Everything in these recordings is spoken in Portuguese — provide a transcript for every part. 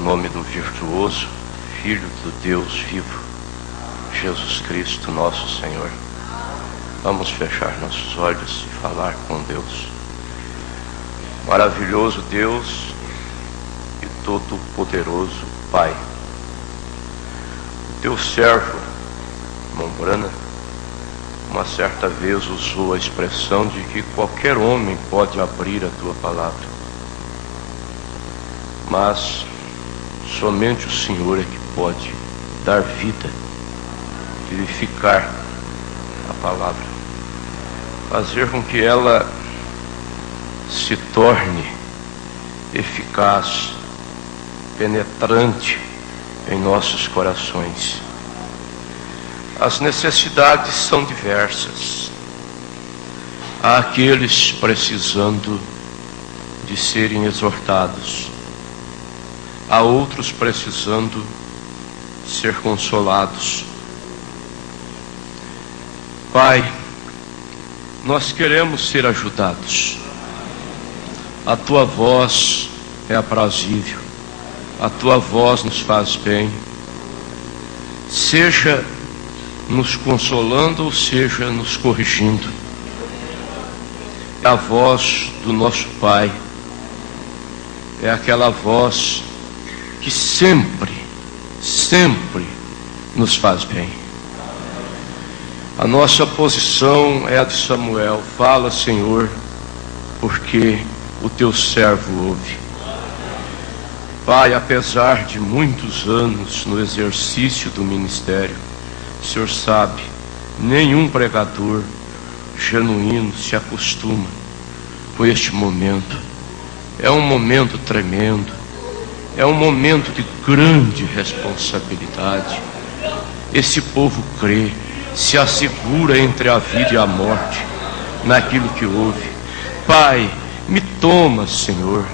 nome do virtuoso Filho do Deus vivo, Jesus Cristo, nosso Senhor. Vamos fechar nossos olhos e falar com Deus. Maravilhoso Deus e todo-poderoso Pai, o teu servo Mombrana uma certa vez usou a expressão de que qualquer homem pode abrir a tua palavra, mas somente o Senhor é que pode dar vida, vivificar a palavra, fazer com que ela se torne eficaz, penetrante em nossos corações. As necessidades são diversas. Há aqueles precisando de serem exortados, há outros precisando ser consolados. Pai, nós queremos ser ajudados. A tua voz é aprazível, a tua voz nos faz bem, seja nos consolando ou seja nos corrigindo. A voz do nosso Pai é aquela voz que sempre nos faz bem. A nossa posição é a de Samuel: fala, Senhor, porque o teu servo ouve. Pai, apesar de muitos anos no exercício do ministério, o Senhor sabe, nenhum pregador genuíno se acostuma com este momento. É um momento tremendo, é um momento de grande responsabilidade. Esse povo crê, se assegura entre a vida e a morte naquilo que ouve. Pai, me toma, Senhor,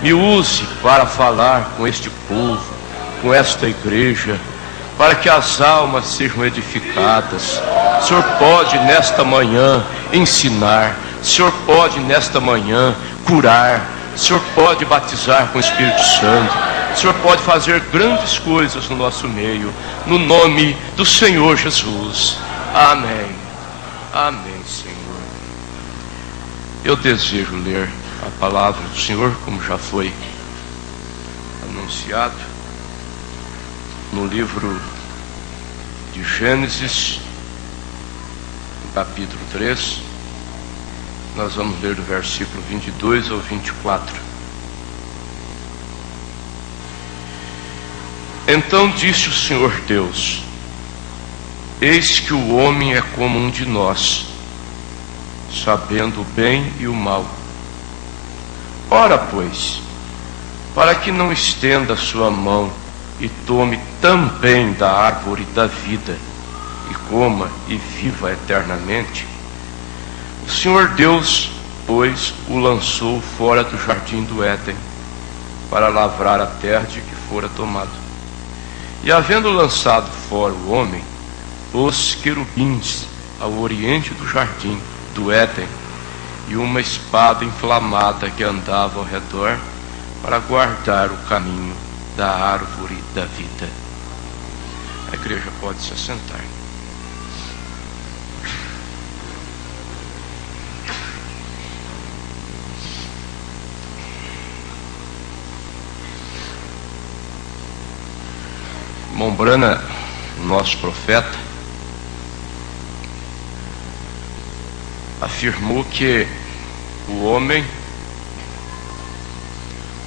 me use para falar com este povo, com esta igreja, para que as almas sejam edificadas. O Senhor pode nesta manhã ensinar, o Senhor pode nesta manhã curar, o Senhor pode batizar com o Espírito Santo, o Senhor pode fazer grandes coisas no nosso meio, no nome do Senhor Jesus. Amém. Amém, Senhor. Eu desejo ler a palavra do Senhor, como já foi anunciado, no livro de Gênesis, no capítulo 3, nós vamos ler do versículo 22 ao 24. Então disse o Senhor Deus: eis que o homem é como um de nós, sabendo o bem e o mal. Ora, pois, para que não estenda a sua mão e tome também da árvore da vida, e coma e viva eternamente, o Senhor Deus, pois, o lançou fora do jardim do Éden, para lavrar a terra de que fora tomado. E havendo lançado fora o homem, pôs querubins ao oriente do jardim do Éden, e uma espada inflamada que andava ao redor, para guardar o caminho da árvore da vida. A igreja pode se assentar. Mombrana, nosso profeta, afirmou que o homem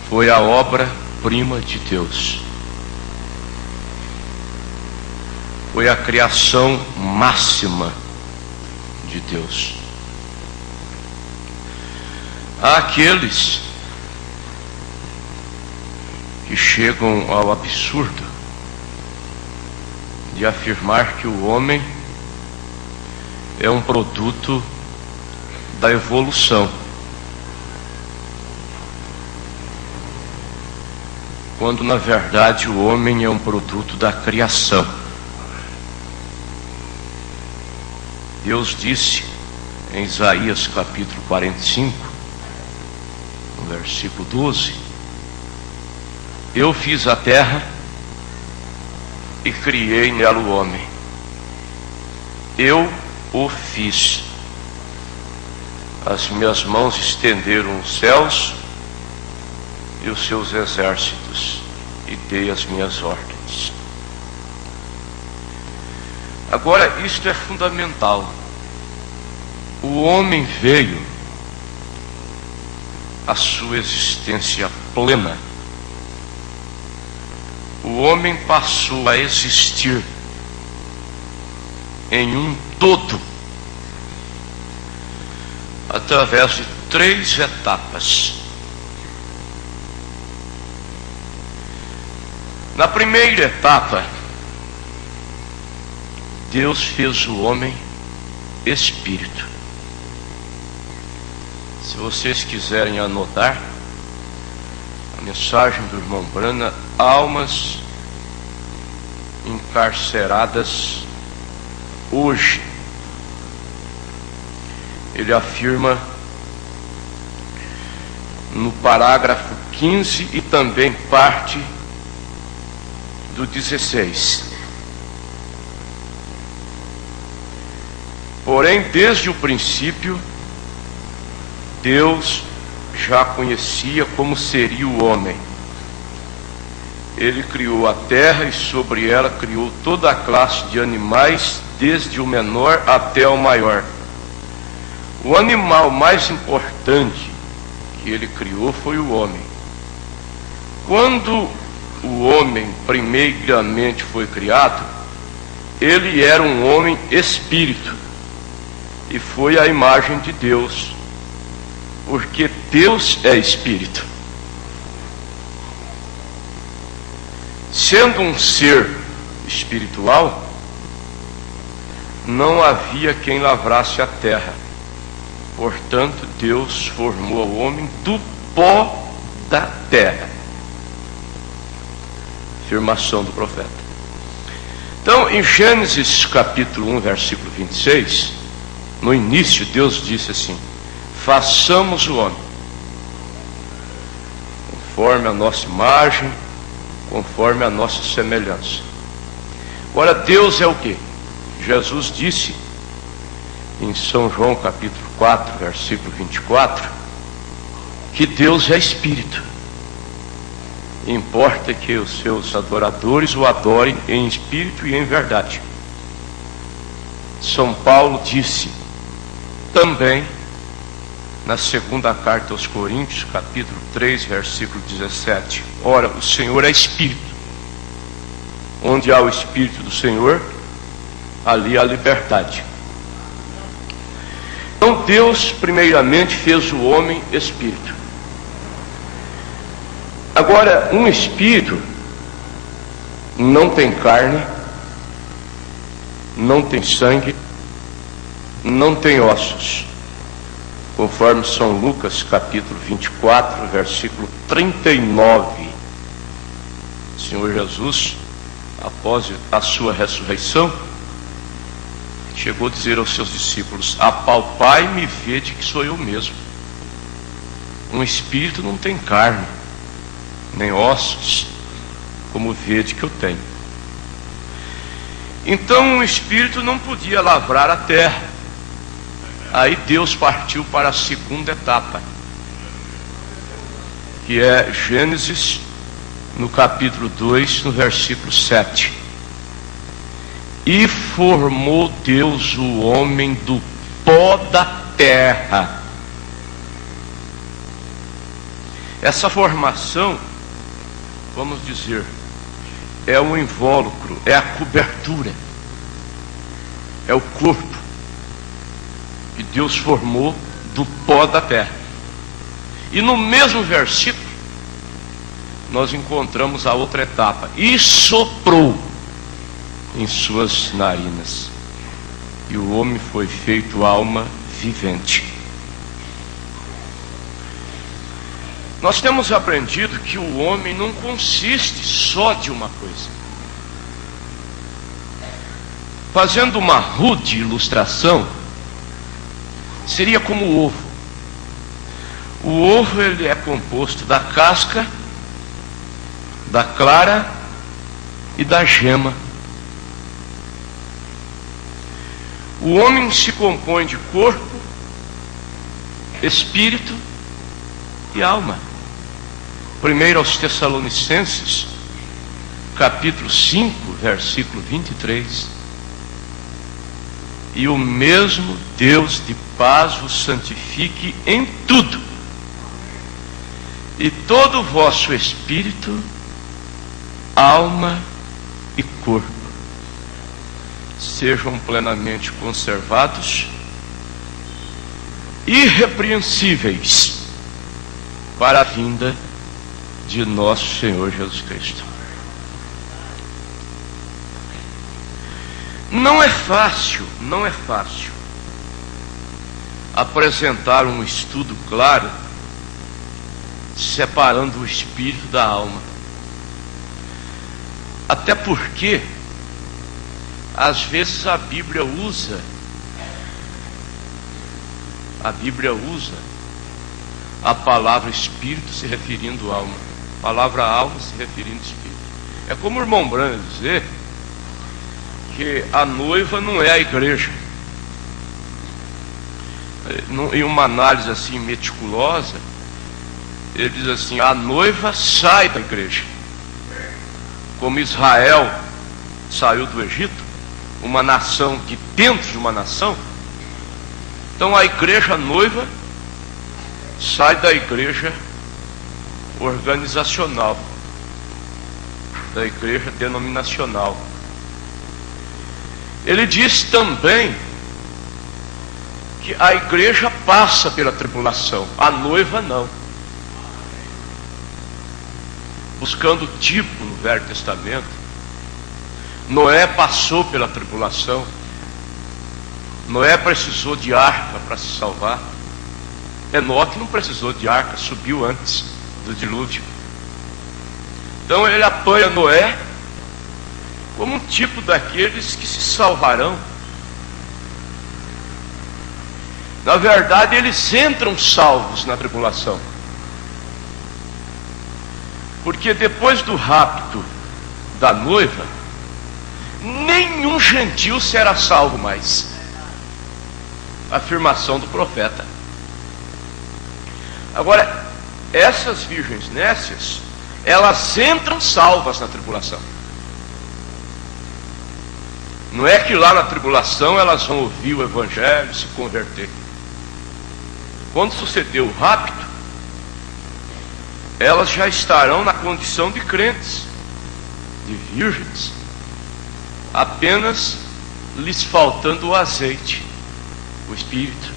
foi a obra-prima de Deus, foi a criação máxima de Deus. Há aqueles que chegam ao absurdo de afirmar que o homem é um produto da evolução, quando na verdade o homem é um produto da criação. Deus disse em Isaías capítulo 45, no versículo 12: Eu fiz a terra e criei nela o homem. Eu o fiz. As minhas mãos estenderam os céus e os seus exércitos, e dei as minhas ordens. Agora, isto é fundamental. O homem veio à sua existência plena. O homem passou a existir em um todo, através de 3 etapas. Na primeira etapa, Deus fez o homem espírito. Se vocês quiserem anotar, a mensagem do irmão Brana, almas encarceradas hoje. Ele afirma no parágrafo 15 e também parte do 16. Porém, desde o princípio, Deus já conhecia como seria o homem. Ele criou a terra e sobre ela criou toda a classe de animais, desde o menor até o maior. O animal mais importante que ele criou foi o homem. Quando o homem primeiramente foi criado, ele era um homem espírito e foi a imagem de Deus, porque Deus é espírito. Sendo um ser espiritual, não havia quem lavrasse a terra. Portanto, Deus formou o homem do pó da terra. Afirmação do profeta. Então, em Gênesis capítulo 1, versículo 26, no início Deus disse assim: façamos o homem conforme a nossa imagem, conforme a nossa semelhança. Agora, Deus é o quê? Jesus disse em São João capítulo 4, versículo 24, que Deus é espírito. Importa que os seus adoradores o adorem em espírito e em verdade. São Paulo disse também na segunda carta aos Coríntios, capítulo 3, versículo 17: ora, o Senhor é espírito. Onde há o espírito do Senhor, ali há liberdade. Então Deus primeiramente fez o homem espírito. Agora, um espírito não tem carne, não tem sangue, não tem ossos, conforme São Lucas capítulo 24, versículo 39. O Senhor Jesus, após a sua ressurreição, chegou a dizer aos seus discípulos: apalpai-me e vede que sou eu mesmo. Um espírito não tem carne, nem ossos, como vede que eu tenho. Então um espírito não podia lavrar a terra. Aí Deus partiu para a segunda etapa, que é Gênesis, no capítulo 2, no versículo 7. E formou Deus o homem do pó da terra. Essa formação, vamos dizer, é o invólucro, é a cobertura, é o corpo que Deus formou do pó da terra. E no mesmo versículo nós encontramos a outra etapa: e soprou em suas narinas, e o homem foi feito alma vivente. Nós temos aprendido que o homem não consiste só de uma coisa. Fazendo uma rude ilustração, seria como o ovo. O ovo, ele é composto da casca, da clara e da gema. O homem se compõe de corpo, espírito e alma. 1 aos Tessalonicenses, capítulo 5, versículo 23. E o mesmo Deus de paz vos santifique em tudo, e todo o vosso espírito, alma e corpo sejam plenamente conservados, irrepreensíveis, para a vinda de nosso Senhor Jesus Cristo. Não é fácil apresentar um estudo claro, separando o espírito da alma. Até porque, às vezes a Bíblia usa a palavra espírito se referindo à alma, a palavra alma se referindo ao espírito. É como o irmão Branham dizer que a noiva não é a igreja. Em uma análise assim meticulosa, ele diz assim: a noiva sai da igreja. Como Israel saiu do Egito, uma nação de dentro de uma nação, então a igreja noiva sai da igreja organizacional, da igreja denominacional. Ele diz também que a igreja passa pela tribulação, a noiva não. Buscando tipo no Velho Testamento, Noé passou pela tribulação. Noé precisou de arca para se salvar. Enoque não precisou de arca, subiu antes do dilúvio. Então ele apanha Noé como um tipo daqueles que se salvarão. Na verdade, eles entram salvos na tribulação, porque depois do rapto da noiva, nenhum gentil será salvo mais. Afirmação do profeta. Agora, essas virgens nécias, elas entram salvas na tribulação. Não é que lá na tribulação elas vão ouvir o evangelho e se converter. Quando sucedeu o rapto, elas já estarão na condição de crentes, de virgens, apenas lhes faltando o azeite, o Espírito,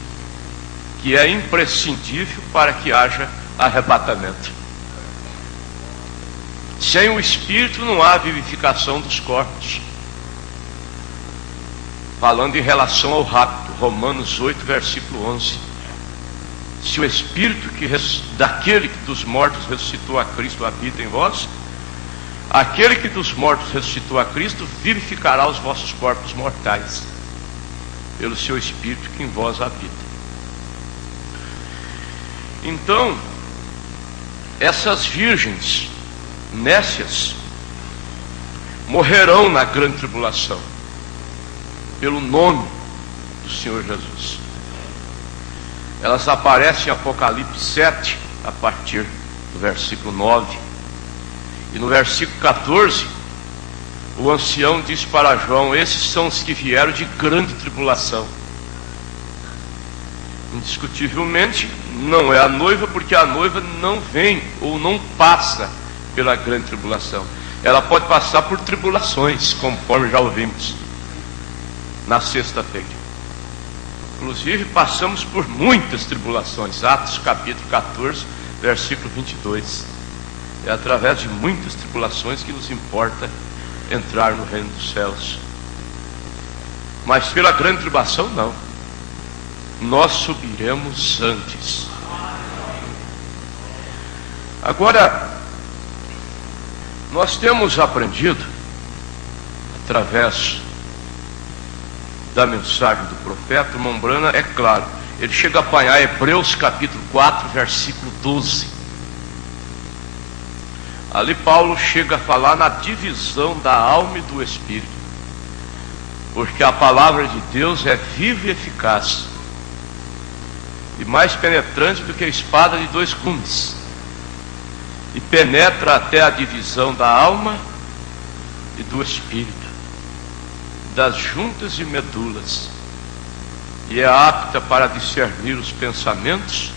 que é imprescindível para que haja arrebatamento. Sem o Espírito não há vivificação dos corpos. Falando em relação ao rapto, Romanos 8, versículo 11. Se o Espírito daquele que dos mortos ressuscitou a Cristo habita em vós, aquele que dos mortos ressuscitou a Cristo vivificará os vossos corpos mortais, pelo seu Espírito que em vós habita. Então, essas virgens nécias morrerão na grande tribulação, pelo nome do Senhor Jesus. Elas aparecem em Apocalipse 7, a partir do versículo 9. E no versículo 14, o ancião diz para João: esses são os que vieram de grande tribulação. Indiscutivelmente, não é a noiva, porque a noiva não vem ou não passa pela grande tribulação. Ela pode passar por tribulações, conforme já ouvimos na sexta-feira. Inclusive, passamos por muitas tribulações. Atos capítulo 14, versículo 22. É através de muitas tribulações que nos importa entrar no reino dos céus. Mas pela grande tribulação, não. Nós subiremos antes. Agora, nós temos aprendido, através da mensagem do profeta, o irmão Branham, é claro, ele chega a apanhar Hebreus capítulo 4, versículo 12. Ali Paulo chega a falar na divisão da alma e do espírito, porque a palavra de Deus é viva e eficaz, e mais penetrante do que a espada de dois gumes, e penetra até a divisão da alma e do espírito, das juntas e medulas, e é apta para discernir os pensamentos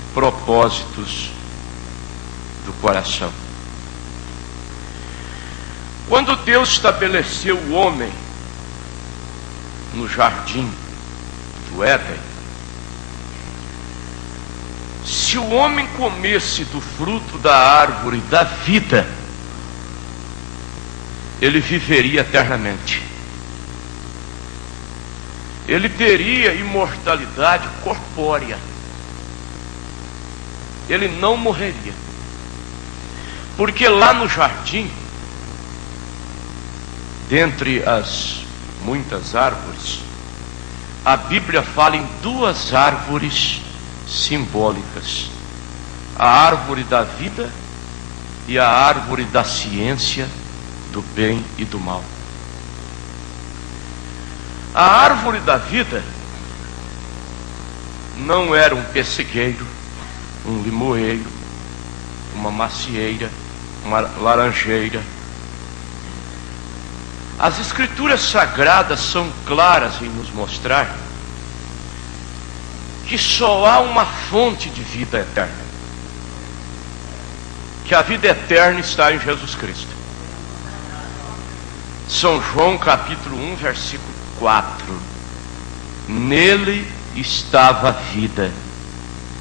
e propósitos do coração. Quando Deus estabeleceu o homem no jardim do Éden, se o homem comesse do fruto da árvore da vida, ele viveria eternamente. Ele teria imortalidade corpórea. Ele não morreria. Porque lá no jardim, dentre as muitas árvores, a Bíblia fala em duas árvores simbólicas: a árvore da vida e a árvore da ciência do bem e do mal. A árvore da vida não era um pessegueiro, um limoeiro, uma macieira, uma laranjeira. As escrituras sagradas são claras em nos mostrar que só há uma fonte de vida eterna, que a vida eterna está em Jesus Cristo. São João capítulo 1, versículo 4: nele estava a vida,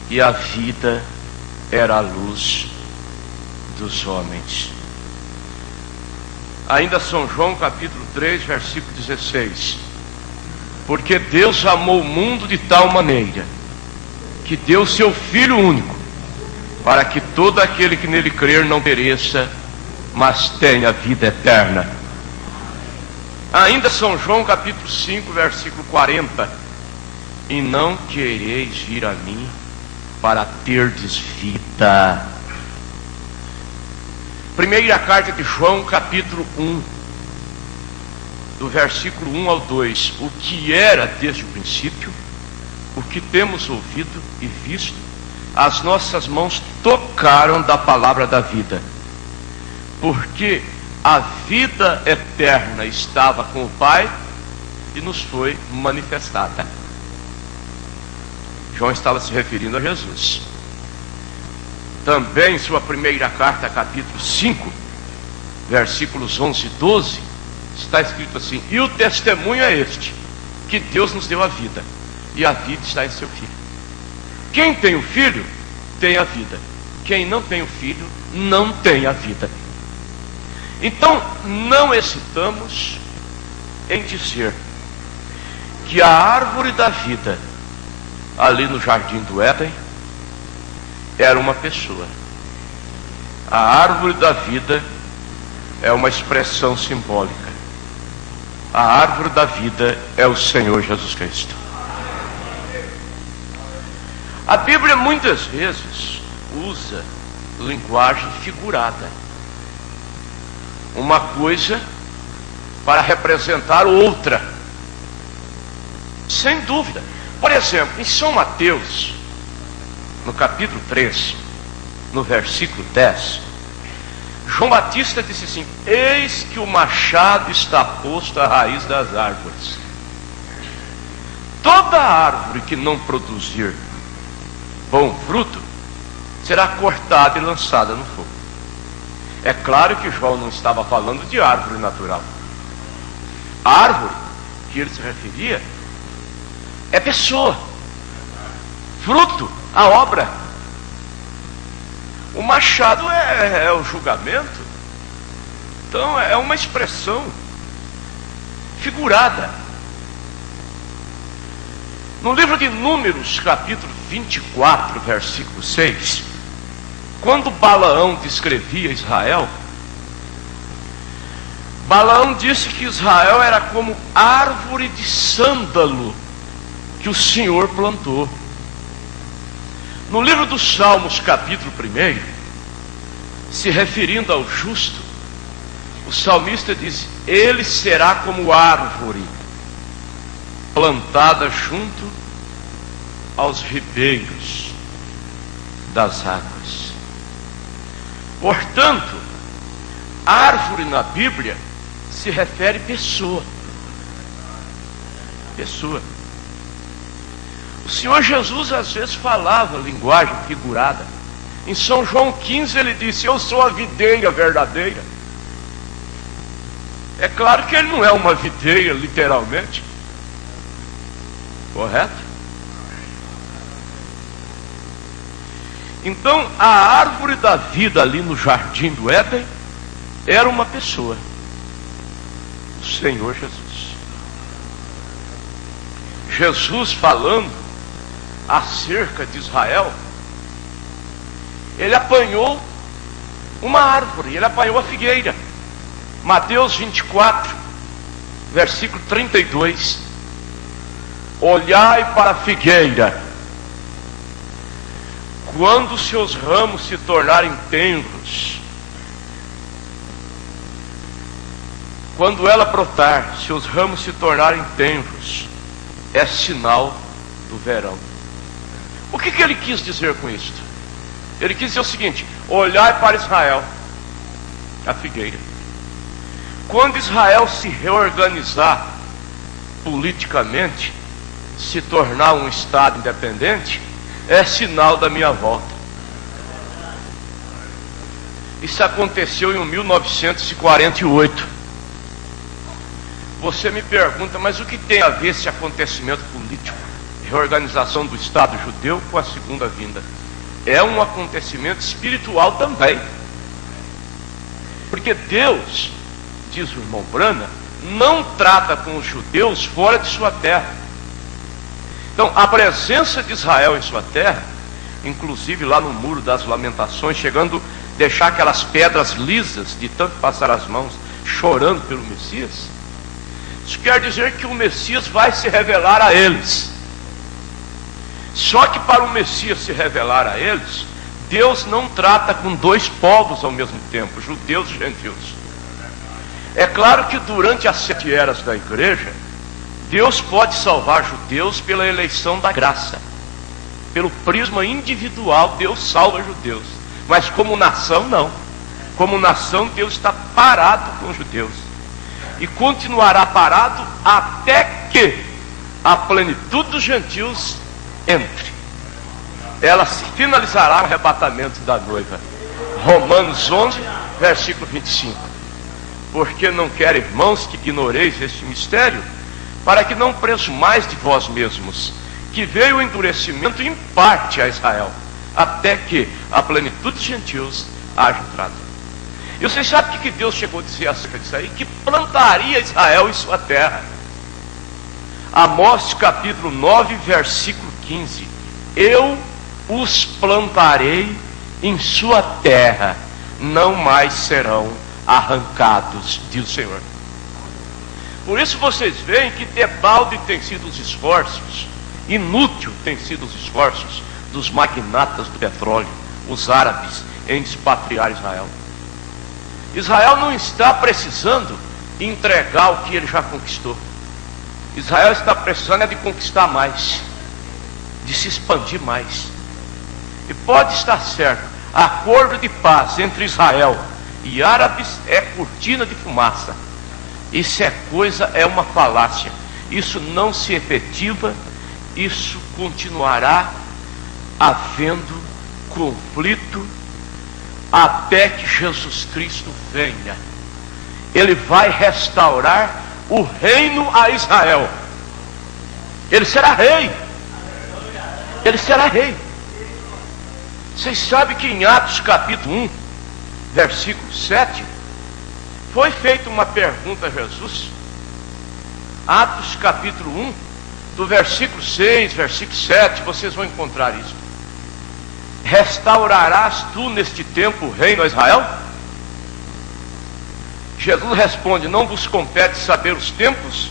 e a vida era a luz dos homens. Ainda São João capítulo 3, versículo 16: porque Deus amou o mundo de tal maneira que deu seu Filho único, para que todo aquele que nele crer não pereça, mas tenha vida eterna. Ainda São João capítulo 5, versículo 40: e não quereis vir a mim para terdes vida. Primeira carta de João capítulo 1, do versículo 1 ao 2: o que era desde o princípio, o que temos ouvido e visto, as nossas mãos tocaram da palavra da vida, porque a vida eterna estava com o Pai e nos foi manifestada. João estava se referindo a Jesus. Também em sua primeira carta, capítulo 5, versículos 11 e 12, está escrito assim: e o testemunho é este, que Deus nos deu a vida, e a vida está em seu Filho. Quem tem o Filho, tem a vida. Quem não tem o Filho, não tem a vida. Então, não hesitamos em dizer que a árvore da vida, ali no jardim do Éden, era uma pessoa. A árvore da vida é uma expressão simbólica. A árvore da vida é o Senhor Jesus Cristo. A Bíblia muitas vezes usa linguagem figurada, uma coisa para representar outra, sem dúvida. Por exemplo, em São Mateus, no capítulo 3, no versículo 10, João Batista disse assim: eis que o machado está posto à raiz das árvores. Toda árvore que não produzir bom fruto será cortada e lançada no fogo. É claro que João não estava falando de árvore natural. A árvore que ele se referia é pessoa, fruto, a obra. O machado é o julgamento. Então é uma expressão figurada. No livro de Números, capítulo 24, versículo 6, quando Balaão descrevia Israel, Balaão disse que Israel era como árvore de sândalo que o Senhor plantou. No livro dos Salmos, capítulo 1, se referindo ao justo, o salmista diz: ele será como árvore plantada junto aos ribeiros das águas. Portanto, árvore na Bíblia se refere pessoa. Pessoa. O Senhor Jesus às vezes falava linguagem figurada. Em São João 15 ele disse: eu sou a videira verdadeira. É claro que ele não é uma videira literalmente. Correto? Então a árvore da vida ali no jardim do Éden era uma pessoa, o Senhor Jesus. Jesus falando acerca de Israel, ele apanhou uma árvore, ele apanhou a figueira. Mateus 24, versículo 32. Olhai para a figueira, quando seus ramos se tornarem tenros, quando ela brotar, seus ramos se tornarem tenros, é sinal do verão. O que ele quis dizer com isso? Ele quis dizer o seguinte: olhai para Israel, a figueira. Quando Israel se reorganizar politicamente, se tornar um estado independente, é sinal da minha volta. Isso aconteceu em 1948. Você me pergunta, mas o que tem a ver esse acontecimento político, reorganização do Estado judeu, com a segunda vinda? É um acontecimento espiritual também. Porque Deus, diz o irmão Brana, não trata com os judeus fora de sua terra. Então, a presença de Israel em sua terra, inclusive lá no Muro das Lamentações, chegando a deixar aquelas pedras lisas de tanto passar as mãos, chorando pelo Messias, isso quer dizer que o Messias vai se revelar a eles. Só que para o Messias se revelar a eles, Deus não trata com dois povos ao mesmo tempo, judeus e gentios. É claro que durante as 7 eras da igreja, Deus pode salvar judeus pela eleição da graça. Pelo prisma individual, Deus salva judeus. Mas como nação, não. Como nação, Deus está parado com os judeus. E continuará parado até que a plenitude dos gentios entre. Ela se finalizará o arrebatamento da noiva. Romanos 11, versículo 25. Porque não quero, irmãos, que ignoreis este mistério, para que não presumais de vós mesmos, que veio o endurecimento em parte a Israel, até que a plenitude dos gentios haja entrado. E vocês sabem o que Deus chegou a dizer acerca disso aí? Que plantaria Israel em sua terra. Amós capítulo 9, versículo 15. Eu os plantarei em sua terra, não mais serão arrancados, diz o Senhor. Por isso vocês veem que debalde tem sido os esforços, inútil tem sido os esforços dos magnatas do petróleo, os árabes, em expatriar Israel. Israel não está precisando entregar o que ele já conquistou. Israel está precisando de conquistar mais, de se expandir mais. E pode estar certo, acordo de paz entre Israel e árabes é cortina de fumaça. Isso é uma falácia. Isso não se efetiva, isso continuará havendo conflito até que Jesus Cristo venha. Ele vai restaurar o reino a Israel. Ele será rei. Ele será rei. Vocês sabem que em Atos capítulo 1, versículo 7, foi feita uma pergunta a Jesus. Atos capítulo 1, do versículo 6, versículo 7, vocês vão encontrar isso. Restaurarás tu neste tempo o reino a Israel? Jesus responde: não vos compete saber os tempos,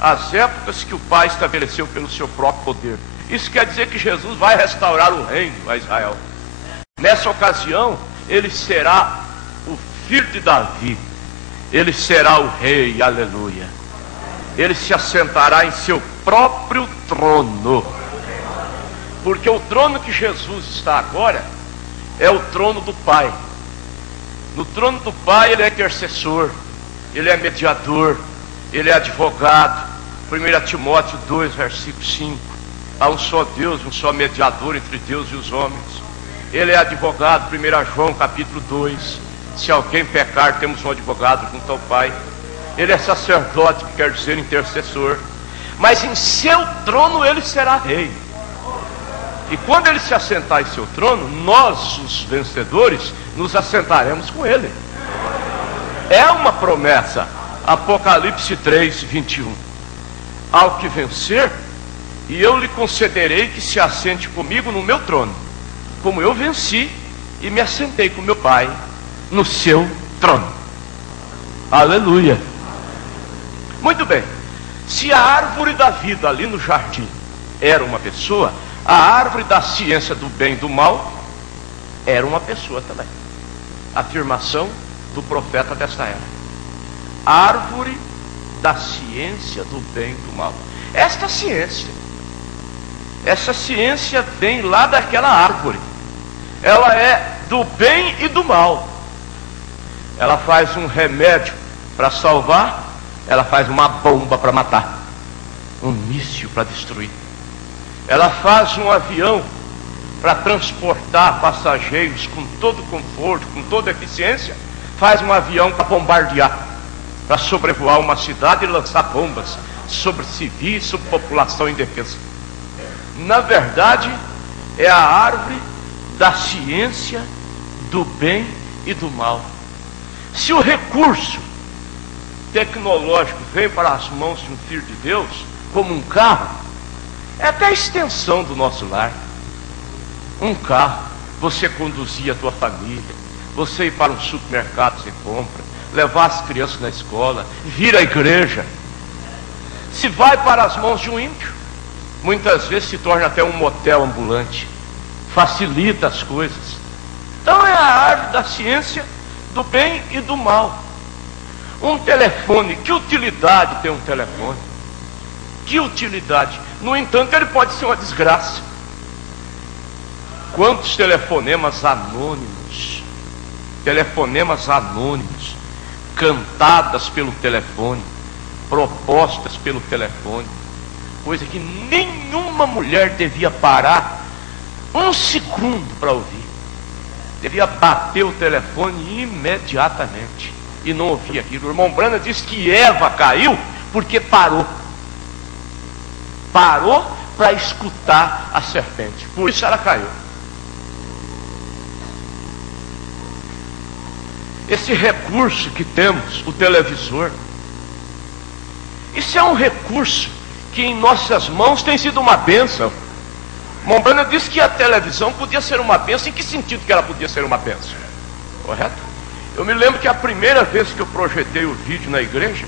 as épocas que o Pai estabeleceu pelo seu próprio poder. Isso quer dizer que Jesus vai restaurar o reino a Israel. Nessa ocasião, ele será o filho de Davi, ele será o rei, aleluia. Ele se assentará em seu próprio trono, porque o trono que Jesus está agora é o trono do Pai. No trono do Pai ele é intercessor, ele é mediador, ele é advogado. 1 Timóteo 2, versículo 5. Há um só Deus, um só mediador entre Deus e os homens. Ele é advogado. 1 João capítulo 2. Se alguém pecar, temos um advogado junto ao Pai. Ele é sacerdote, que quer dizer intercessor. Mas em seu trono ele será rei. E quando ele se assentar em seu trono, nós, os vencedores, nos assentaremos com ele. É uma promessa. Apocalipse 3, 21. Ao que vencer, e eu lhe concederei que se assente comigo no meu trono, como eu venci e me assentei com meu Pai no seu trono. Aleluia. Muito bem. Se a árvore da vida ali no jardim era uma pessoa, a árvore da ciência do bem e do mal era uma pessoa também. Afirmação do profeta desta era. Árvore da ciência do bem e do mal. Essa ciência vem lá daquela árvore. Ela é do bem e do mal. Ela faz um remédio para salvar, ela faz uma bomba para matar, um míssil para destruir. Ela faz um avião para transportar passageiros com todo conforto, com toda eficiência. Faz um avião para bombardear, para sobrevoar uma cidade e lançar bombas sobre civis, sobre população indefesa. Na verdade, é a árvore da ciência do bem e do mal. Se o recurso tecnológico vem para as mãos de um filho de Deus, como um carro, é até a extensão do nosso lar. Um carro, você conduzir a tua família, você ir para um supermercado, você compra, levar as crianças na escola, vir à igreja. Se vai para as mãos de um ímpio, muitas vezes se torna até um motel ambulante, facilita as coisas. Então é a árvore da ciência do bem e do mal. Um telefone, que utilidade tem um telefone? Que utilidade? No entanto, ele pode ser uma desgraça. Quantos telefonemas anônimos, cantadas pelo telefone, propostas pelo telefone, coisa que nenhuma mulher devia parar um segundo para ouvir. Devia bater o telefone imediatamente e não ouvir aquilo. O irmão Branham diz que Eva caiu porque parou para escutar a serpente, por isso ela caiu. Esse recurso que temos, o televisor, isso é um recurso que em nossas mãos tem sido uma bênção. Mombrana disse que a televisão podia ser uma bênção. Em que sentido que ela podia ser uma bênção? Correto? Eu me lembro que a primeira vez que eu projetei o vídeo na igreja,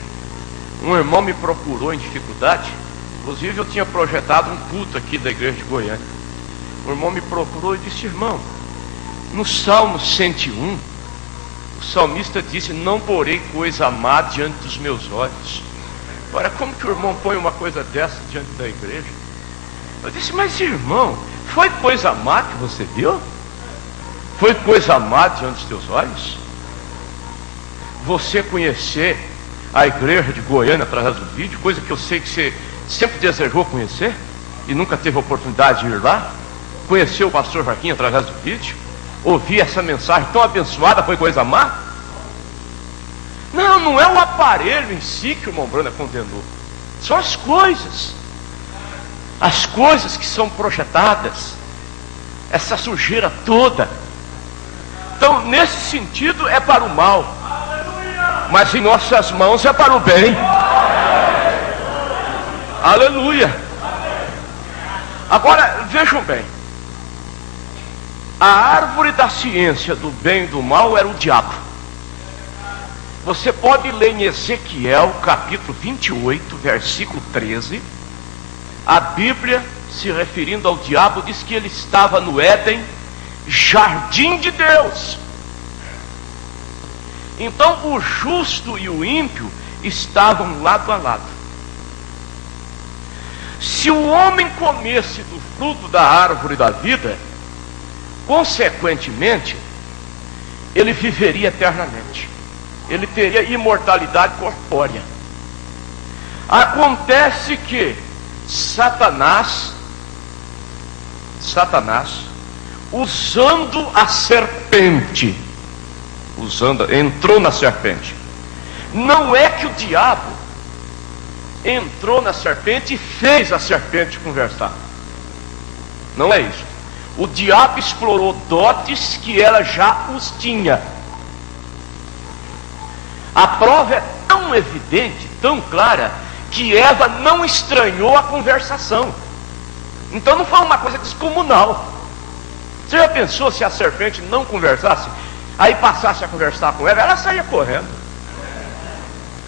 um irmão me procurou em dificuldade. Inclusive eu tinha projetado um culto aqui da igreja de Goiânia. O irmão me procurou e disse: irmão, no Salmo 101, o salmista disse: não porei coisa má diante dos meus olhos. Agora, como que o irmão põe uma coisa dessa diante da igreja? Eu disse: mas irmão, foi coisa má que você viu? Foi coisa má diante dos teus olhos? Você conhecer a igreja de Goiânia através do vídeo, coisa que eu sei que você sempre desejou conhecer e nunca teve a oportunidade de ir lá, conhecer o pastor Joaquim através do vídeo, ouvir essa mensagem tão abençoada, foi coisa má? Não, não é o aparelho em si que o irmão Branham condenou, são as coisas que são projetadas, essa sujeira toda. Então, nesse sentido, é para o mal, mas em nossas mãos é para o bem. Aleluia. Agora, vejam bem, a árvore da ciência do bem e do mal era o diabo. Você pode ler em Ezequiel capítulo 28, versículo 13. A Bíblia, se referindo ao diabo, diz que ele estava no Éden, jardim de Deus. Então o justo e o ímpio estavam lado a lado. Se o homem comesse do fruto da árvore da vida, consequentemente, ele viveria eternamente. Ele teria imortalidade corpórea. Acontece que Satanás, usando a serpente, entrou na serpente. Não é que o diabo entrou na serpente e fez a serpente conversar. Não é isso. O diabo explorou dotes que ela já os tinha. A prova é tão evidente, tão clara, que Eva não estranhou a conversação. Então não foi uma coisa descomunal. Você já pensou se a serpente não conversasse, aí passasse a conversar com Eva, ela saía correndo.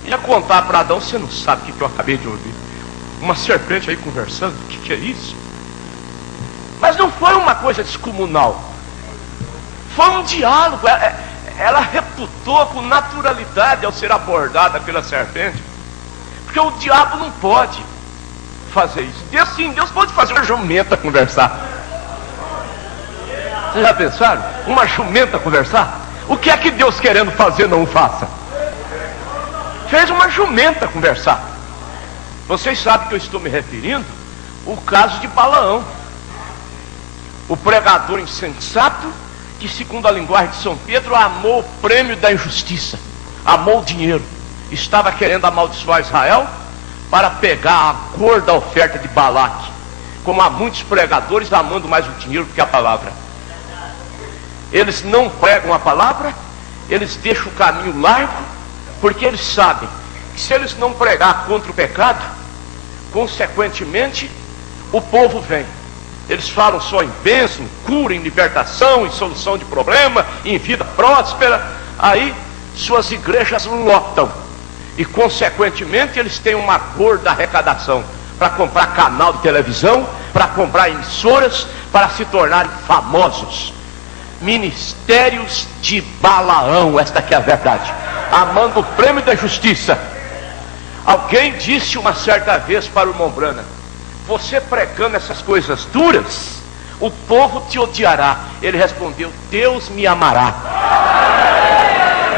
Ia contar para Adão: você não sabe o que eu acabei de ouvir? Uma serpente aí conversando, o que é isso? Mas não foi uma coisa descomunal. Foi um diálogo. Ela reputou com naturalidade ao ser abordada pela serpente. Porque o diabo não pode fazer isso. Deus pode fazer uma jumenta conversar. Vocês já pensaram? Uma jumenta conversar? O que é que Deus, querendo fazer, não faça? Fez uma jumenta conversar. Vocês sabem que eu estou me referindo ao caso de Balaão, o pregador insensato que, segundo a linguagem de São Pedro, amou o prêmio da injustiça, amou o dinheiro, estava querendo amaldiçoar Israel para pegar a gorda oferta de Balaque, como há muitos pregadores amando mais o dinheiro do que a palavra. Eles não pregam a palavra, eles deixam o caminho largo, porque eles sabem que se eles não pregar contra o pecado, consequentemente o povo vem. Eles falam só em bênção, em cura, em libertação, em solução de problema, em vida próspera. Aí suas igrejas lotam. E consequentemente eles têm uma gorda arrecadação para comprar canal de televisão, para comprar emissoras, para se tornarem famosos. Ministérios de Balaão, esta que é a verdade, amando o prêmio da justiça. Alguém disse uma certa vez para o irmão Branham: você pregando essas coisas duras, o povo te odiará. Ele respondeu: Deus me amará.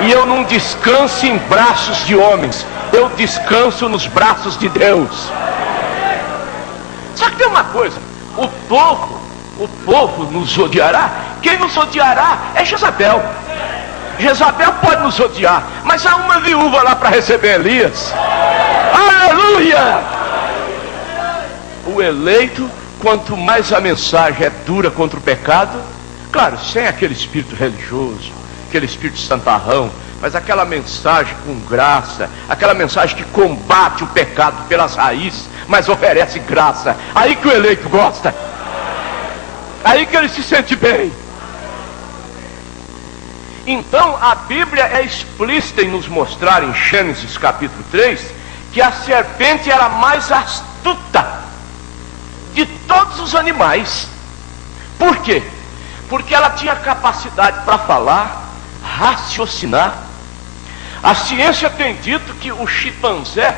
E eu não descanso em braços de homens, eu descanso nos braços de Deus. Só que tem uma coisa: o povo nos odiará. Quem nos odiará é Jezabel. Jezabel pode nos odiar, mas há uma viúva lá para receber Elias. Aleluia! O eleito, quanto mais a mensagem é dura contra o pecado, claro, sem aquele espírito religioso, aquele espírito santarrão, mas aquela mensagem com graça, aquela mensagem que combate o pecado pelas raízes, mas oferece graça, aí que o eleito gosta, aí que ele se sente bem. Então a Bíblia é explícita em nos mostrar, em Gênesis capítulo 3, que a serpente era a mais astuta de todos os animais. Por quê? Porque ela tinha capacidade para falar, raciocinar. A ciência tem dito que o chimpanzé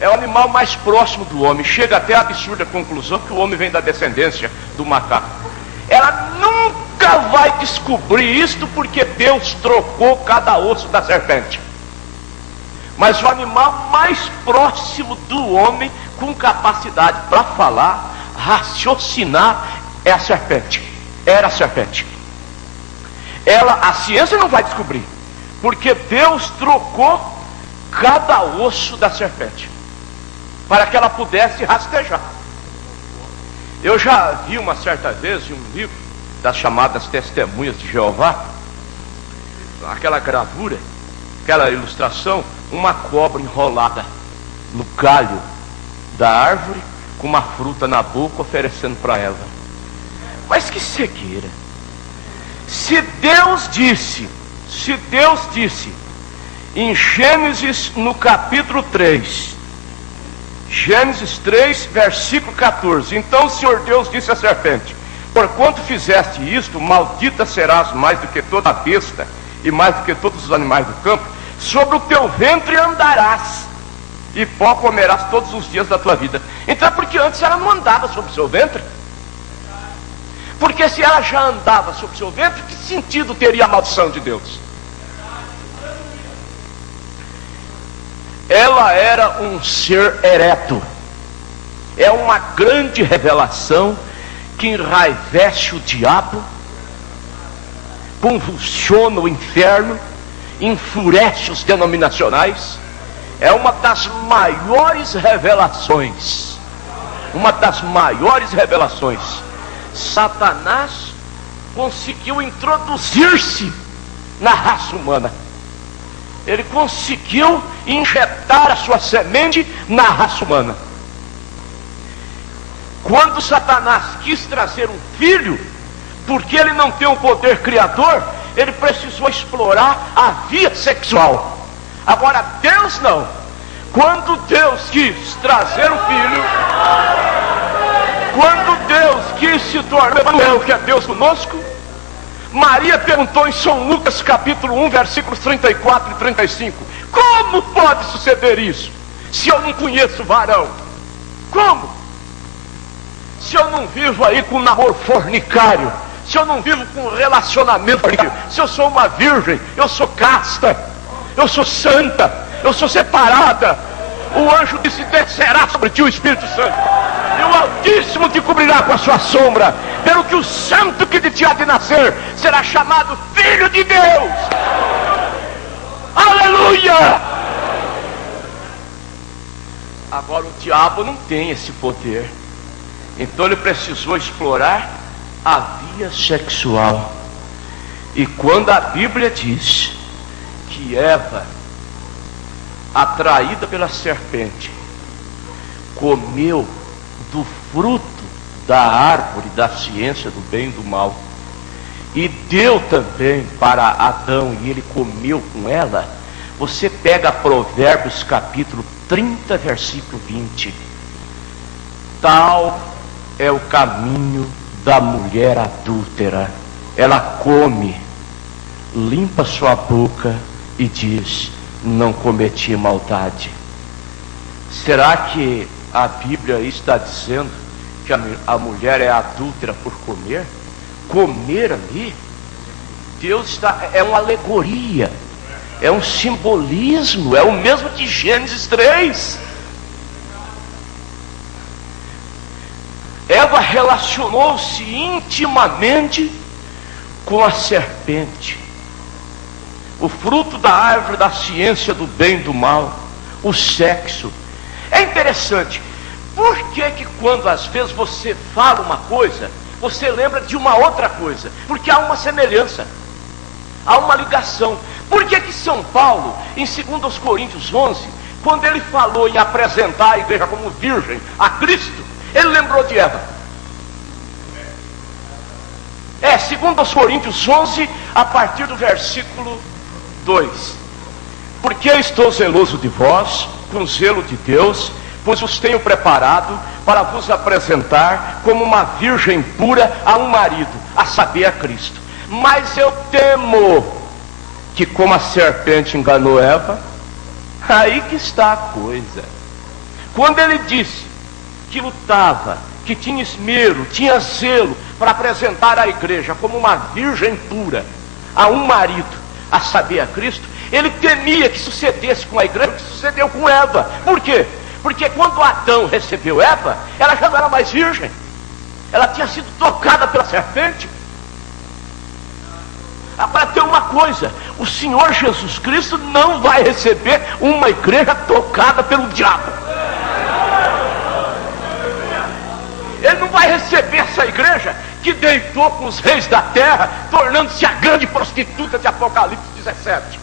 é o animal mais próximo do homem. Chega até a absurda conclusão que o homem vem da descendência do macaco. Ela nunca vai descobrir isto, porque Deus trocou cada osso da serpente. Mas o animal mais próximo do homem, com capacidade para falar, raciocinar, é a serpente. Era a serpente. A ciência não vai descobrir, porque Deus trocou cada osso da serpente para que ela pudesse rastejar. Eu já vi uma certa vez em um livro das chamadas Testemunhas de Jeová, aquela gravura, aquela ilustração, uma cobra enrolada no galho da árvore, com uma fruta na boca, oferecendo para ela. Mas que cegueira! Se Deus disse em Gênesis no capítulo 3, Gênesis 3, versículo 14: então o Senhor Deus disse à serpente: porquanto fizeste isto, maldita serás mais do que toda besta e mais do que todos os animais do campo, sobre o teu ventre andarás, e pó comerás todos os dias da tua vida. Então, porque antes ela não andava sobre o seu ventre? Porque se ela já andava sobre o seu ventre, que sentido teria a maldição de Deus? Ela era um ser ereto. É uma grande revelação que enraivece o diabo, convulsiona o inferno, enfurece os denominacionais. É uma das maiores revelações. Uma das maiores revelações. Satanás conseguiu introduzir-se na raça humana. Ele conseguiu injetar a sua semente na raça humana. Quando Satanás quis trazer um filho, porque ele não tem um poder criador, ele precisou explorar a via sexual. Agora Deus não. Quando Deus quis trazer um filho, quando Deus quis se tornar Emmanuel, que é Deus conosco, Maria perguntou em São Lucas capítulo 1, versículos 34 e 35, como pode suceder isso, se eu não conheço varão? Como? Se eu não vivo aí com namoro fornicário, se eu não vivo com relacionamento fornicário, se eu sou uma virgem, eu sou casta, eu sou santa, eu sou separada. O anjo disse, descerá sobre ti o Espírito Santo, e o Altíssimo te cobrirá com a sua sombra, pelo que o santo que de ti há de nascer será chamado Filho de Deus. Aleluia! Agora o diabo não tem esse poder, então ele precisou explorar a via sexual. E quando a Bíblia diz que Eva, atraída pela serpente, comeu do fruto da árvore da ciência do bem e do mal, e deu também para Adão, e ele comeu com ela. Você pega Provérbios capítulo 30, versículo 20. Tal é o caminho da mulher adúltera. Ela come, limpa sua boca e diz, não cometi maldade. Será que a Bíblia está dizendo que a mulher é adúltera por comer? Comer ali, Deus está, é uma alegoria, é um simbolismo, é o mesmo de Gênesis 3. Eva relacionou-se intimamente com a serpente, o fruto da árvore da ciência do bem e do mal, o sexo. É interessante, por que quando às vezes você fala uma coisa, você lembra de uma outra coisa? Porque há uma semelhança, há uma ligação. Por que São Paulo, em 2 Coríntios 11, quando ele falou em apresentar a igreja como virgem a Cristo, ele lembrou de Eva? 2 Coríntios 11, a partir do versículo 2. Porque eu estou zeloso de vós, com zelo de Deus, pois os tenho preparado para vos apresentar como uma virgem pura a um marido, a saber, a Cristo. Mas eu temo que, como a serpente enganou Eva, aí que está a coisa. Quando ele disse que lutava, que tinha esmero, tinha zelo para apresentar a igreja como uma virgem pura a um marido, a saber, a Cristo, ele temia que sucedesse com a igreja o que sucedeu com Eva. Por quê? Porque quando Adão recebeu Eva, ela já não era mais virgem, ela tinha sido tocada pela serpente. Agora tem uma coisa, o Senhor Jesus Cristo não vai receber uma igreja tocada pelo diabo. Ele não vai receber essa igreja que deitou com os reis da terra, tornando-se a grande prostituta de Apocalipse 17.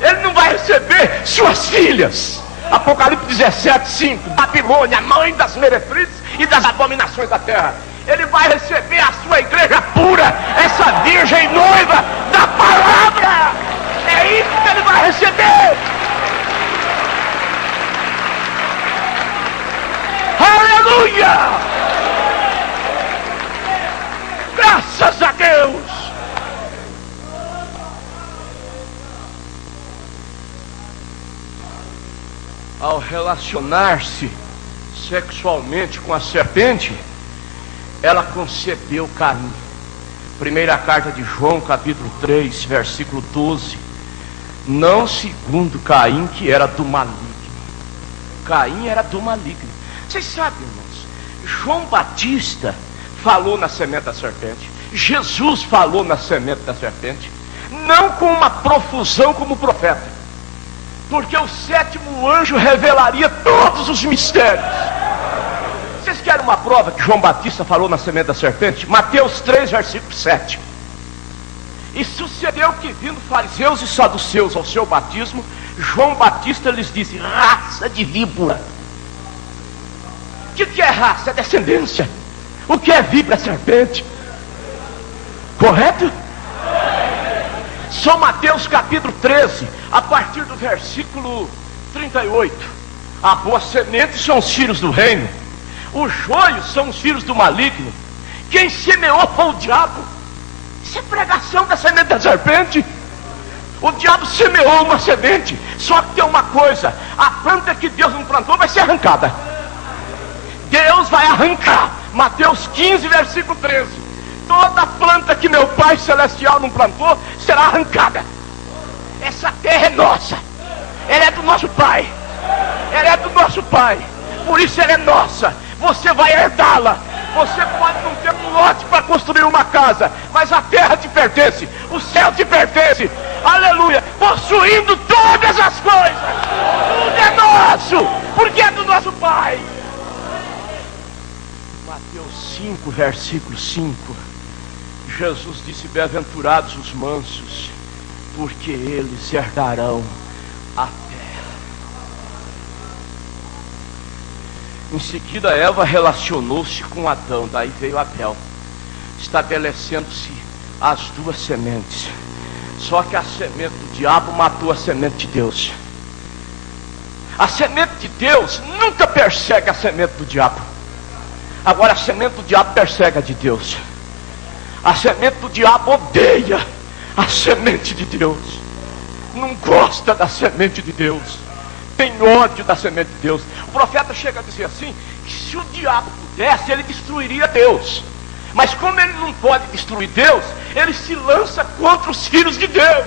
Ele não vai receber suas filhas, Apocalipse 17, 5, Babilônia, mãe das meretrizes e das abominações da terra. Ele vai receber a sua igreja pura, essa virgem noiva da palavra. É isso que ele vai receber. Aleluia! Graças a Deus! ao relacionar-se sexualmente com a serpente, ela concebeu Caim. Primeira carta de João, capítulo 3, versículo 12. Não segundo Caim, que era do maligno. Caim era do maligno. Vocês sabem, irmãos, João Batista falou na semente da serpente. Jesus falou na semente da serpente. Não com uma profusão como profeta, porque o sétimo anjo revelaria todos os mistérios. Vocês querem uma prova que João Batista falou na semente da serpente? Mateus 3, versículo 7. E sucedeu que, vindo fariseus e saduceus ao seu batismo, João Batista lhes disse: raça de víbora. O que é raça? É descendência. O que é víbora? É serpente. Correto? São Mateus capítulo 13, a partir do versículo 38. A boa semente são os filhos do reino, os joios são os filhos do maligno. Quem semeou foi o diabo. Isso é pregação da semente da serpente. O diabo semeou uma semente. Só que tem uma coisa: a planta que Deus não plantou vai ser arrancada. Deus vai arrancar. Mateus 15, versículo 13. Toda planta que meu Pai Celestial não plantou será arrancada. Essa terra é nossa. Ela é do nosso Pai. Ela é do nosso Pai. Por isso ela é nossa. Você vai herdá-la. Você pode não ter um lote para construir uma casa, mas a terra te pertence. O céu te pertence. Aleluia. Possuindo todas as coisas. Tudo é nosso. Porque é do nosso Pai. Mateus 5, versículo 5. Jesus disse: bem-aventurados os mansos, porque eles herdarão a terra. Em seguida, Eva relacionou-se com Adão, daí veio Abel, estabelecendo-se as duas sementes. Só que a semente do diabo matou a semente de Deus. A semente de Deus nunca persegue a semente do diabo. Agora a semente do diabo persegue a de Deus. A semente do diabo odeia a semente de Deus. Não gosta da semente de Deus. Tem ódio da semente de Deus. O profeta chega a dizer assim, que se o diabo pudesse, ele destruiria Deus. Mas como ele não pode destruir Deus, ele se lança contra os filhos de Deus.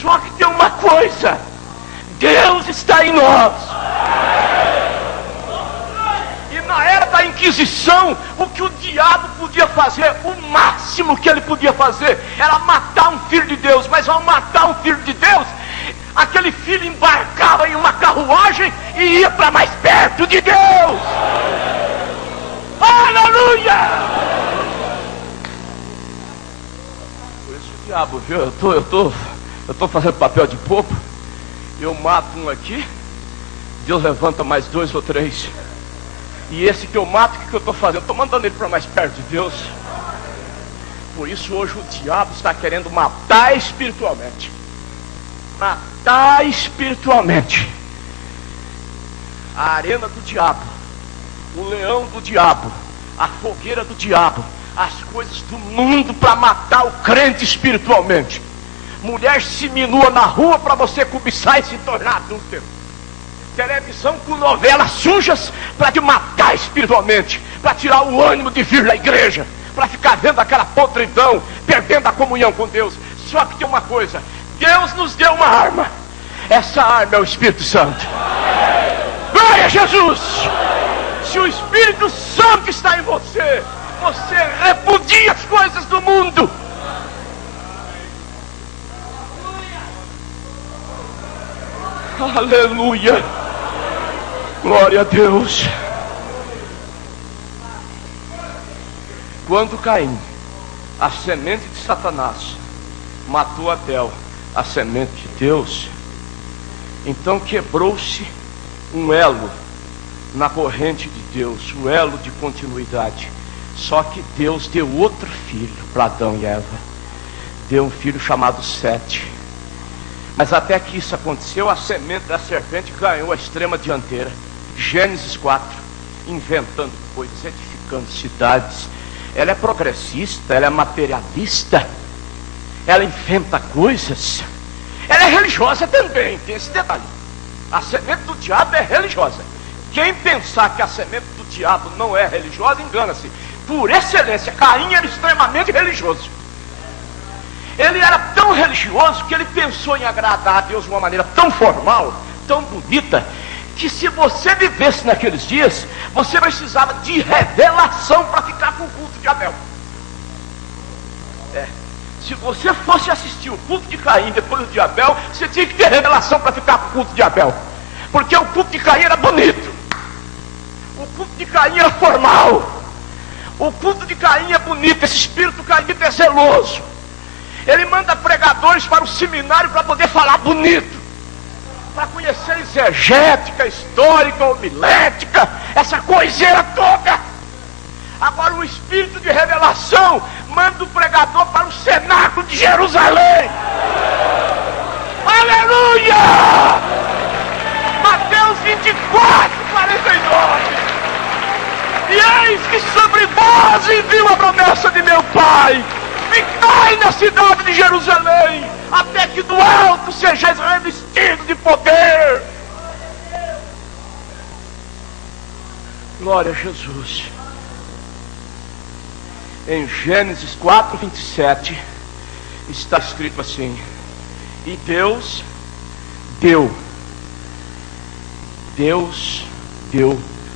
Só que tem uma coisa: Deus está em nós. E na era da Inquisição, o que o diabo podia fazer, o máximo que ele podia fazer, era matar um filho de Deus. Mas ao matar um filho de Deus, aquele filho embarcava em uma carruagem e ia para mais perto de Deus. Aleluia! Por isso o diabo, viu? Eu tô fazendo papel de bobo. Eu mato um aqui, Deus levanta mais 2 ou 3. E esse que eu mato, o que eu estou fazendo? Eu estou mandando ele para mais perto de Deus. Por isso hoje o diabo está querendo matar espiritualmente. Matar espiritualmente. A arena do diabo, o leão do diabo, a fogueira do diabo, as coisas do mundo para matar o crente espiritualmente. Mulher seminua na rua para você cobiçar e se tornar adúltero. Televisão com novelas sujas para te matar espiritualmente, para tirar o ânimo de vir na igreja, para ficar vendo aquela podridão, perdendo a comunhão com Deus. Só que tem uma coisa: Deus nos deu uma arma. Essa arma é o Espírito Santo. Glória a Jesus! Se o Espírito Santo está em você, você repudia as coisas do mundo. Aleluia! Glória a Deus! Quando Caim, a semente de Satanás, matou Abel, a semente de Deus, então quebrou-se um elo na corrente de Deus, o elo de continuidade. Só que Deus deu outro filho para Adão e Eva. Deu um filho chamado Sete. Mas até que isso aconteceu, a semente da serpente ganhou a extrema dianteira. Gênesis 4, inventando coisas, edificando cidades. Ela é progressista, ela é materialista, ela inventa coisas. Ela é religiosa também, tem esse detalhe. A semente do diabo é religiosa. Quem pensar que a semente do diabo não é religiosa, engana-se. Por excelência, Caim era extremamente religioso. Ele era tão religioso que ele pensou em agradar a Deus de uma maneira tão formal, tão bonita, que se você vivesse naqueles dias, você precisava de revelação para ficar com o culto de Abel. Se você fosse assistir o culto de Caim depois do de Abel, você tinha que ter revelação para ficar com o culto de Abel. Porque o culto de Caim era bonito, o culto de Caim era formal, o culto de Caim é bonito, esse espírito caído é zeloso. Ele manda pregadores para o seminário para poder falar bonito, para conhecer exegética, histórica, homilética, essa coiseira toda. Agora o espírito de revelação manda o pregador para o cenáculo de Jerusalém. Aleluia! Mateus 24, 49. E eis que sobre vós envio a promessa de meu Pai. Ficai na cidade de Jerusalém, até que do alto sejais revestidos de poder. Glória a Jesus. Em Gênesis 4, 27, está escrito assim: e Deus deu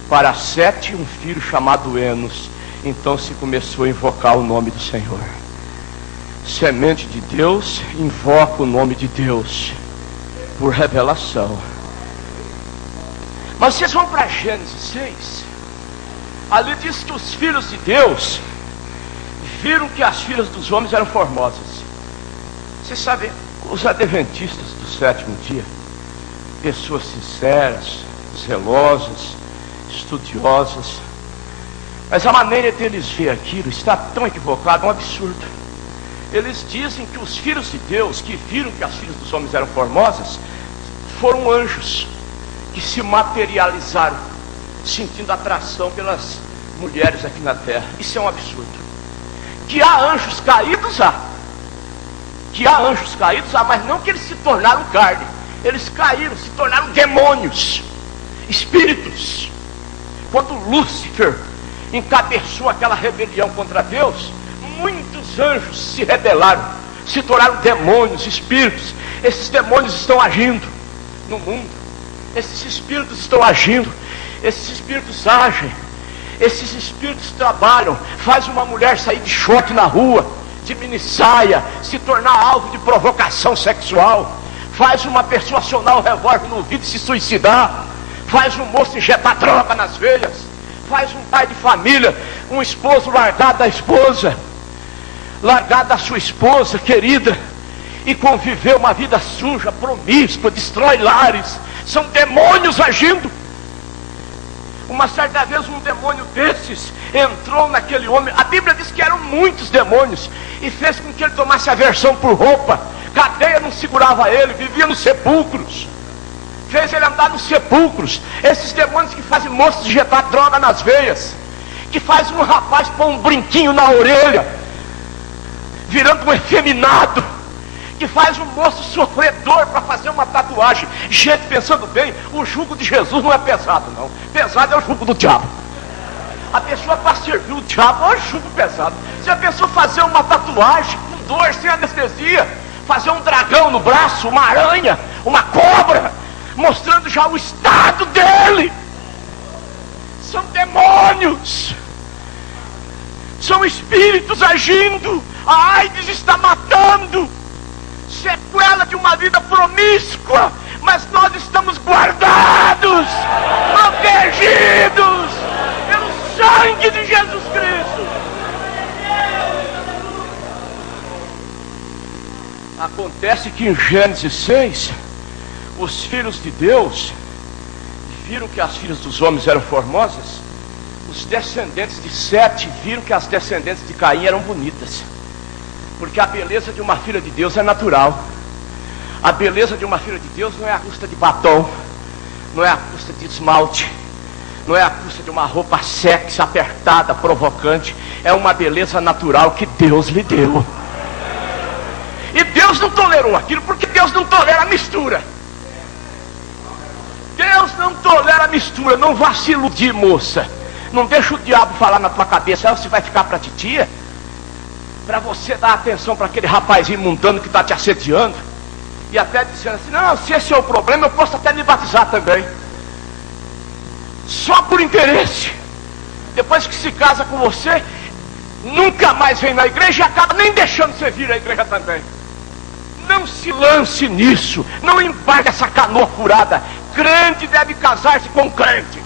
para Sete um filho chamado Enos. Então se começou a invocar o nome do Senhor. Semente de Deus invoca o nome de Deus por revelação. Mas vocês vão para Gênesis 6. Ali diz que os filhos de Deus viram que as filhas dos homens eram formosas. Vocês sabem, os adventistas do sétimo dia, pessoas sinceras, zelosas, estudiosas, mas a maneira deles ver aquilo está tão equivocada, um absurdo. Eles dizem que os filhos de Deus, que viram que as filhas dos homens eram formosas, foram anjos que se materializaram, sentindo atração pelas mulheres aqui na terra. Isso é um absurdo. Que há anjos caídos, há. Que há anjos caídos, há, mas não que eles se tornaram carne. Eles caíram, se tornaram demônios, espíritos. Quando Lúcifer encabeçou aquela rebelião contra Deus, muitos anjos se rebelaram, se tornaram demônios, espíritos. Esses demônios estão agindo no mundo. Esses espíritos estão agindo. Esses espíritos agem. Esses espíritos trabalham. Faz uma mulher sair de short na rua, de minissaia, se tornar alvo de provocação sexual. Faz uma pessoa acionar o revólver no ouvido e se suicidar. Faz um moço injetar droga nas veias. Faz um pai de família, um esposo largado da esposa, largar da sua esposa querida e conviver uma vida suja, promíscua, destrói lares. São demônios agindo. Uma certa vez um demônio desses entrou naquele homem. A Bíblia diz que eram muitos demônios, e fez com que ele tomasse aversão por roupa. Cadeia não segurava ele, vivia nos sepulcros. Fez ele andar nos sepulcros. Esses demônios que fazem moços injetar droga nas veias, que faz um rapaz pôr um brinquinho na orelha, virando um efeminado, que faz um moço sofredor para fazer uma tatuagem. Gente, pensando bem, o jugo de Jesus não é pesado, não. Pesado é o jugo do diabo. A pessoa para servir o diabo é um jugo pesado. Se a pessoa fazer uma tatuagem com dor, sem anestesia, fazer um dragão no braço, uma aranha, uma cobra, mostrando já o estado dele, são demônios, são espíritos agindo. A AIDS está matando, sequela de uma vida promíscua, mas nós estamos guardados, protegidos pelo sangue de Jesus Cristo. Acontece que em Gênesis 6, os filhos de Deus viram que as filhas dos homens eram formosas. Os descendentes de Sete viram que as descendentes de Caim eram bonitas. Porque a beleza de uma filha de Deus é natural. A beleza de uma filha de Deus não é à custa de batom, não é à custa de esmalte, não é à custa de uma roupa sexy, apertada, provocante. É uma beleza natural que Deus lhe deu. E Deus não tolerou aquilo, porque Deus não tolera a mistura. Deus não tolera mistura. Não vá se iludir, moça. Não deixa o diabo falar na tua cabeça: você vai ficar pra titia, para você dar atenção para aquele rapazinho mundano que está te assediando, e até dizendo assim: não, se esse é o problema, eu posso até me batizar também, só por interesse. Depois que se casa com você, nunca mais vem na igreja e acaba nem deixando você vir à igreja também. Não se lance nisso, não embarque essa canoa furada. Crente deve casar-se com crente.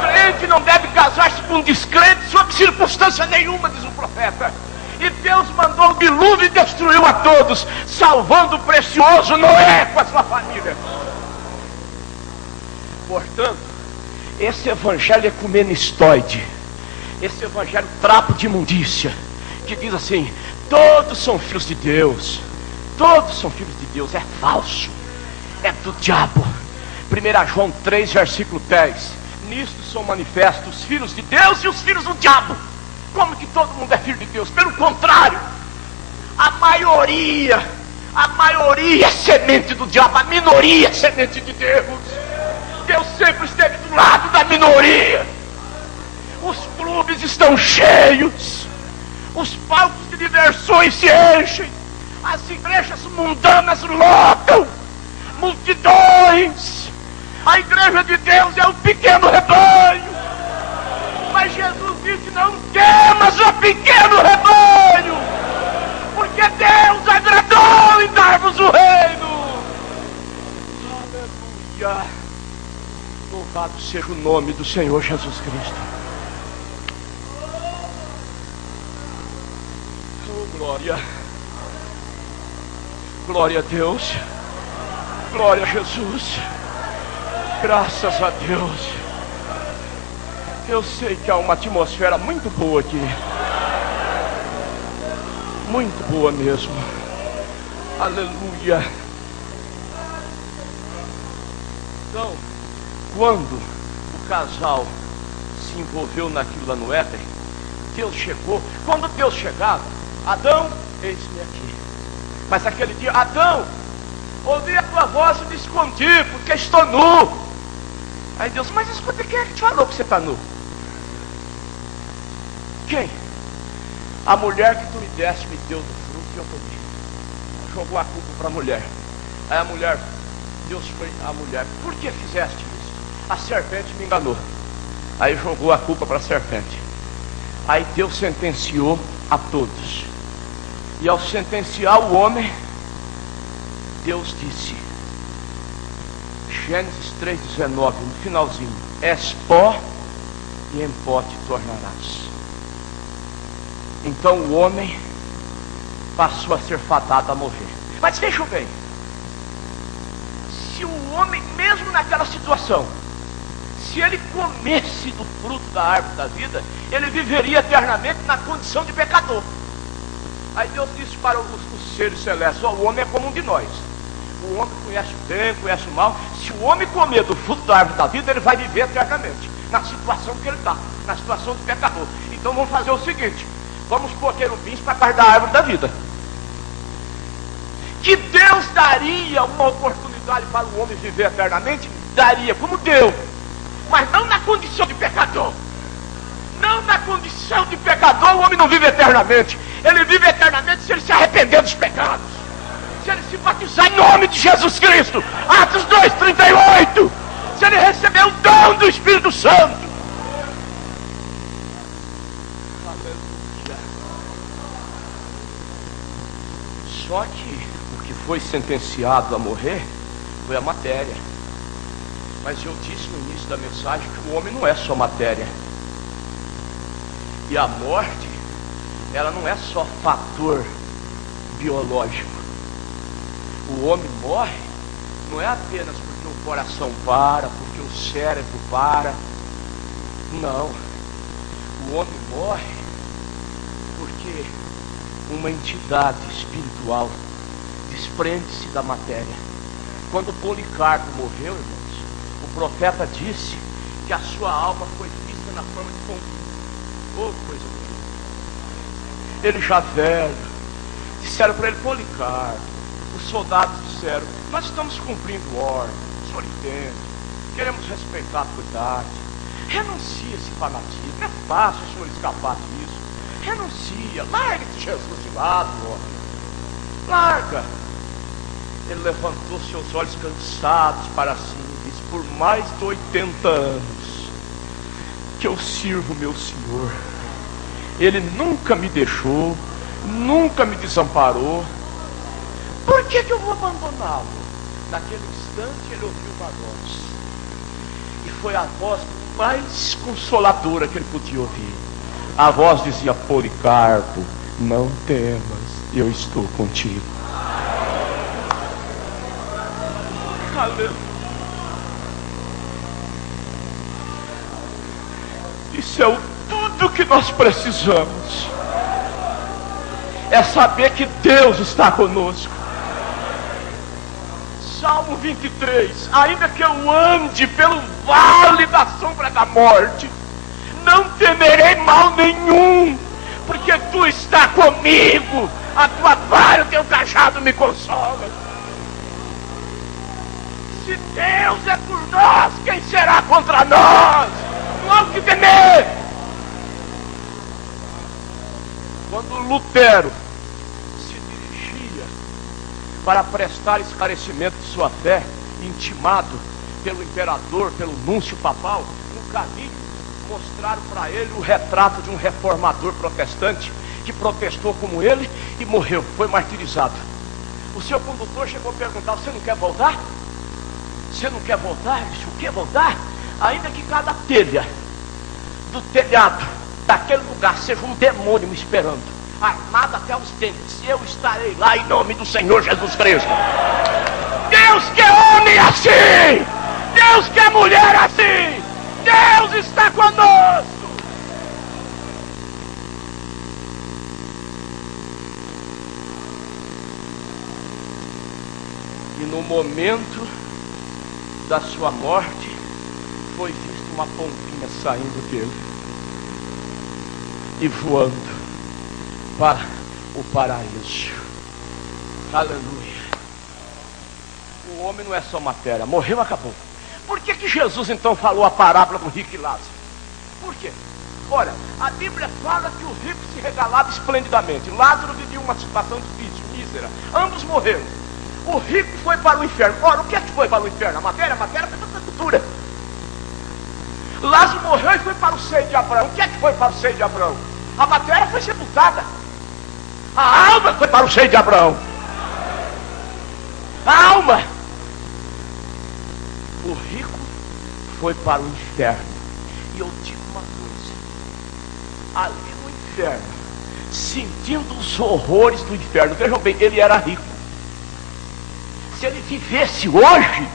Crente não deve casar-se com descrente sob circunstância nenhuma, diz o profeta. E Deus mandou o dilúvio e destruiu a todos, salvando o precioso Noé com a sua família. Portanto, esse evangelho ecumenistóide, esse evangelho trapo de imundícia, que diz assim: todos são filhos de Deus, todos são filhos de Deus, é falso, é do diabo. 1 João 3, versículo 10: nisto são manifestos os filhos de Deus e os filhos do diabo. Como que todo mundo é filho de Deus? Pelo contrário, a maioria é semente do diabo, a minoria é semente de Deus. Deus sempre esteve do lado da minoria. Os clubes estão cheios, os palcos de diversões se enchem, as igrejas mundanas lotam, multidões. A igreja de Deus é um pequeno rebanho. Mas Jesus disse: não temas o pequeno rebanho, porque Deus agradou em dar-vos o reino. Aleluia. Louvado seja o nome do Senhor Jesus Cristo. Oh, glória. Glória a Deus. Glória a Jesus. Graças a Deus. Eu sei que há uma atmosfera muito boa aqui. Muito boa mesmo. Aleluia. Então, quando o casal se envolveu naquilo lá no Éden, Deus chegou. Quando Deus chegava: Adão, eis-me aqui. Mas aquele dia: Adão, ouvi a tua voz e me escondi, porque estou nu. Aí Deus: mas escuta, quem é que te falou que você está nu? Quem? A mulher que tu me deste me deu do fruto e eu comi. Jogou a culpa para a mulher. Aí a mulher, Deus foi a mulher: por que fizeste isso? A serpente me enganou. Aí jogou a culpa para a serpente. Aí Deus sentenciou a todos. E ao sentenciar o homem, Deus disse, Gênesis 3,19, no finalzinho: és pó e em pó te tornarás. Então o homem passou a ser fadado a morrer. Mas vejam bem, se o homem, mesmo naquela situação, se ele comesse do fruto da árvore da vida, ele viveria eternamente na condição de pecador. Aí Deus disse para os seres celestes: o homem é como um de nós. O homem conhece o bem, conhece o mal. Se o homem comer do fruto da árvore da vida, ele vai viver eternamente na situação que ele está, na situação de pecador. Então vamos fazer o seguinte: vamos pôr querubins para guardar a árvore da vida. Que Deus daria uma oportunidade para o homem viver eternamente? Daria, como deu, mas não na condição de pecador. Não na condição de pecador, o homem não vive eternamente. Ele vive eternamente se ele se arrepender dos pecados, se ele se batizar em nome de Jesus Cristo. Atos 2,38. Se ele receber o dom do Espírito Santo. Só que o que foi sentenciado a morrer foi a matéria. Mas eu disse no início da mensagem que o homem não é só matéria. E a morte, ela não é só fator biológico. O homem morre não é apenas porque o coração para, porque o cérebro para. Não. O homem morre porque uma entidade espiritual desprende-se da matéria. Quando Policarpo morreu, irmãos, o profeta disse que a sua alma foi vista na forma de pombo. Oh, coisa bonita. Ele já velho, disseram para ele: Policarpo, os soldados disseram: nós estamos cumprindo ordem, o senhor entende, queremos respeitar a tua idade. Renuncia esse fanatismo. É fácil o senhor escapar disso. Renuncia. Larga esse Jesus de lado, homem. Larga. Ele levantou seus olhos cansados para cima e disse: por mais de 80 anos que eu sirvo meu Senhor, Ele nunca me deixou, nunca me desamparou. Por que eu vou abandoná-lo? Naquele instante ele ouviu uma voz, e foi a voz mais consoladora que ele podia ouvir. A voz dizia: Policarpo, não temas, eu estou contigo. Aleluia. Isso é tudo que nós precisamos. É saber que Deus está conosco. Salmo 23: ainda que eu ande pelo vale da sombra da morte, não temerei mal nenhum, porque tu está comigo, a tua vara e o teu cajado me consolam. Se Deus é por nós, quem será contra nós? Não há o que temer. Quando Lutero se dirigia para prestar esclarecimento de sua fé, intimado pelo imperador, pelo núncio papal, no caminho mostraram para ele o retrato de um reformador protestante que protestou como ele e morreu, foi martirizado. O seu condutor chegou a perguntar: você não quer voltar? Você não quer voltar? Ele disse: o que voltar? Ainda que cada telha do telhado daquele lugar seja um demônio me esperando, armado até os dentes, eu estarei lá em nome do Senhor Jesus Cristo. Deus quer homem assim, Deus quer mulher assim, Deus está conosco. E no momento da sua morte, foi vista uma pombinha saindo dele e voando para o paraíso. Aleluia. O homem não é só matéria, morreu, acabou. Por que Jesus então falou a parábola do rico e Lázaro? Por quê? Ora, a Bíblia fala que o rico se regalava esplendidamente, Lázaro vivia uma situação difícil, mísera, ambos morreram. O rico foi para o inferno. Ora, o que é que foi para o inferno? A matéria foi para a cultura. Lázaro morreu e foi para o seio de Abraão. O que é que foi para o seio de Abraão? A matéria foi sepultada. A alma foi para o seio de Abraão. A alma. O rico foi para o inferno. E eu digo uma coisa: ali no inferno, sentindo os horrores do inferno, vejam bem, ele era rico. Se ele vivesse hoje,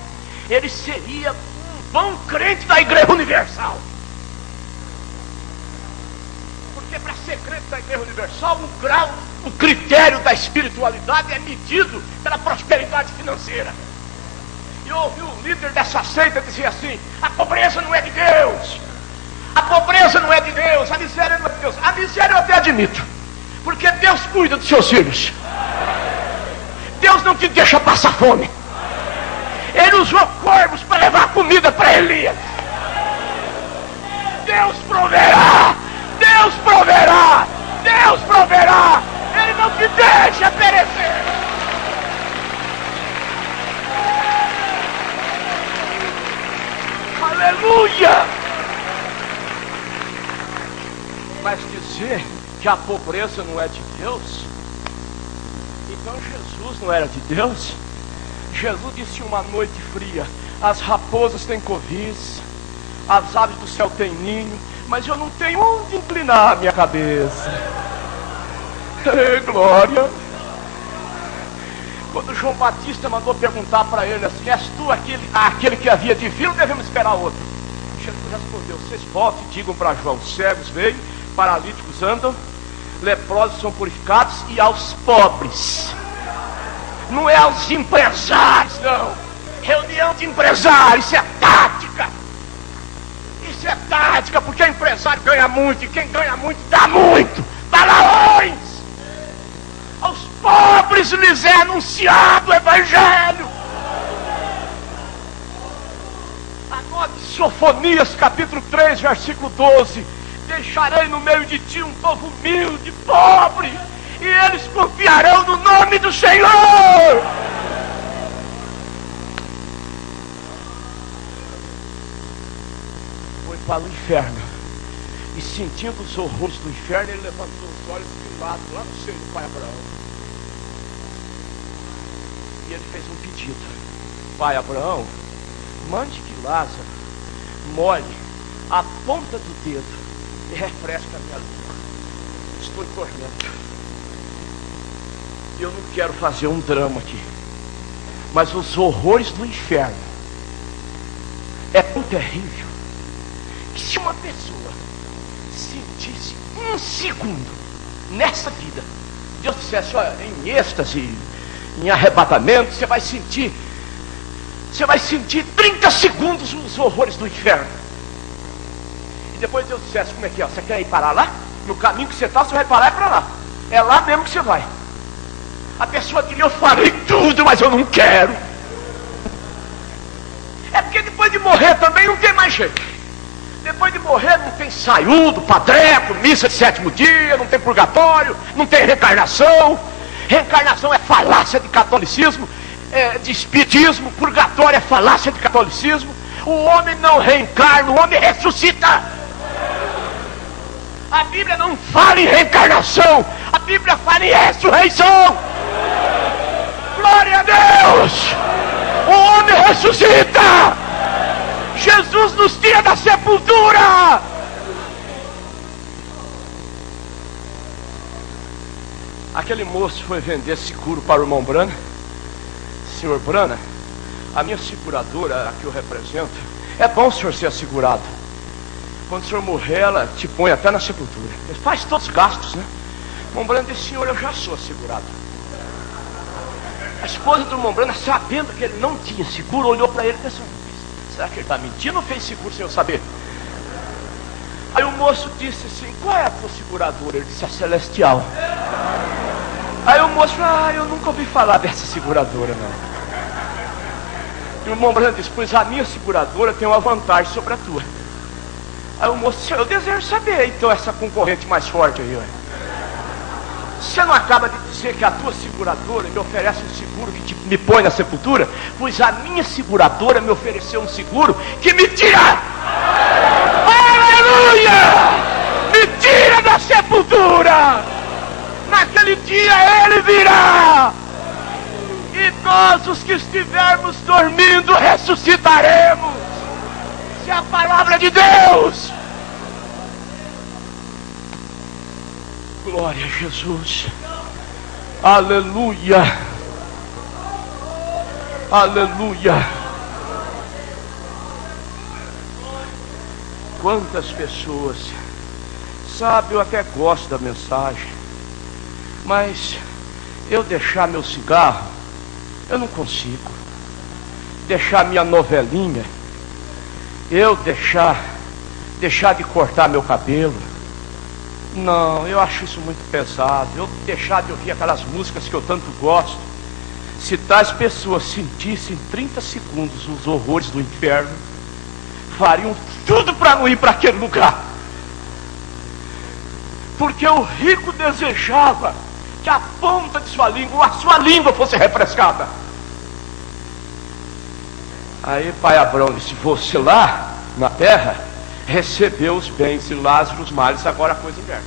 ele seria um bom crente da Igreja Universal. Porque para ser crente da Igreja Universal, o grau, o critério da espiritualidade é medido pela prosperidade financeira. E eu ouvi o líder dessa seita dizer assim: a pobreza não é de Deus, a pobreza não é de Deus, a miséria não é de Deus. A miséria eu até admito, porque Deus cuida dos seus filhos. Deus não te deixa passar fome. Ele usou corvos para levar comida para Elias. Deus proverá, Deus proverá, Deus proverá. Ele não te deixa perecer. Aleluia. Mas dizer que a pobreza não é de Deus, então Jesus não era de Deus? Jesus disse uma noite fria: as raposas têm covis, as aves do céu têm ninho, mas eu não tenho onde inclinar a minha cabeça. Ei, glória! Quando João Batista mandou perguntar para ele assim: és tu aquele que havia de vir ou devemos esperar outro? Jesus respondeu: vocês voltem e digam para João: cegos veem, paralíticos andam, leprosos são purificados, e aos pobres. Não é aos empresários, não. Reunião de empresários, isso é tática. Isso é tática, porque o empresário ganha muito, e quem ganha muito dá muito. Balaões. Aos pobres lhes é anunciado o Evangelho. A Anote Sofonias capítulo 3, versículo 12. Deixarei no meio de ti um povo humilde, pobre, e eles confiarão no nome do Senhor. Foi para o inferno, e sentindo os horrores do inferno, ele levantou os olhos de lado, lá no seio do pai Abraão. E ele fez um pedido: Pai Abraão, mande que Lázaro molhe a ponta do dedo e refresca a minha língua. Estou em tormento. Eu não quero fazer um drama aqui, mas os horrores do inferno é tão terrível que se uma pessoa sentisse um segundo nessa vida, Deus dissesse: olha, em êxtase, em arrebatamento, você vai sentir 30 segundos os horrores do inferno. E depois Deus dissesse: como é que é? Você quer ir parar lá? No caminho que você está, você vai parar para lá. É lá mesmo que você vai. A pessoa diria: eu falei tudo, mas eu não quero. É porque depois de morrer também não tem mais jeito. Depois de morrer não tem saiúdo, padreco, missa de sétimo dia, não tem purgatório, não tem reencarnação. Reencarnação é falácia de catolicismo, de espiritismo. Purgatório é falácia de catolicismo. O homem não reencarna, o homem ressuscita. A Bíblia não fala em reencarnação, a Bíblia fala em ressurreição. Glória a Deus! O homem ressuscita. Jesus nos tira da sepultura. Aquele moço foi vender seguro para o irmão Brana. Senhor Brana, a minha seguradora, a que eu represento, é bom o senhor ser assegurado. Quando o senhor morrer, ela te põe até na sepultura. Ele faz todos os gastos, né? O irmão Brana disse: senhor, eu já sou assegurado. A esposa do irmão Brana, sabendo que ele não tinha seguro, olhou para ele e pensou: será que ele está mentindo ou fez seguro sem eu saber? Aí o moço disse assim: qual é a tua seguradora? Ele disse: a Celestial. Aí o moço falou: eu nunca ouvi falar dessa seguradora, não. E o irmão Brana disse: pois a minha seguradora tem uma vantagem sobre a tua. Aí o moço disse: eu desejo saber então essa concorrente mais forte aí, ué. Você não acaba de dizer que a tua seguradora me oferece um seguro que me põe na sepultura? Pois a minha seguradora me ofereceu um seguro que me tira, aleluia, me tira da sepultura. Naquele dia ele virá, e nós, os que estivermos dormindo, ressuscitaremos. Essa é a palavra de Deus. Glória a Jesus. Aleluia. Aleluia. Quantas pessoas, sabe, eu até gosto da mensagem, mas eu deixar meu cigarro, eu não consigo. Deixar minha novelinha, eu deixar de cortar meu cabelo, não, eu acho isso muito pesado. Eu deixar de ouvir aquelas músicas que eu tanto gosto. Se tais pessoas sentissem 30 segundos os horrores do inferno, fariam tudo para não ir para aquele lugar. Porque o rico desejava que a ponta de sua língua, a sua língua fosse refrescada. Aí pai Abraão disse: você lá na terra recebeu os bens e Lázaro os males, agora a coisa inverte.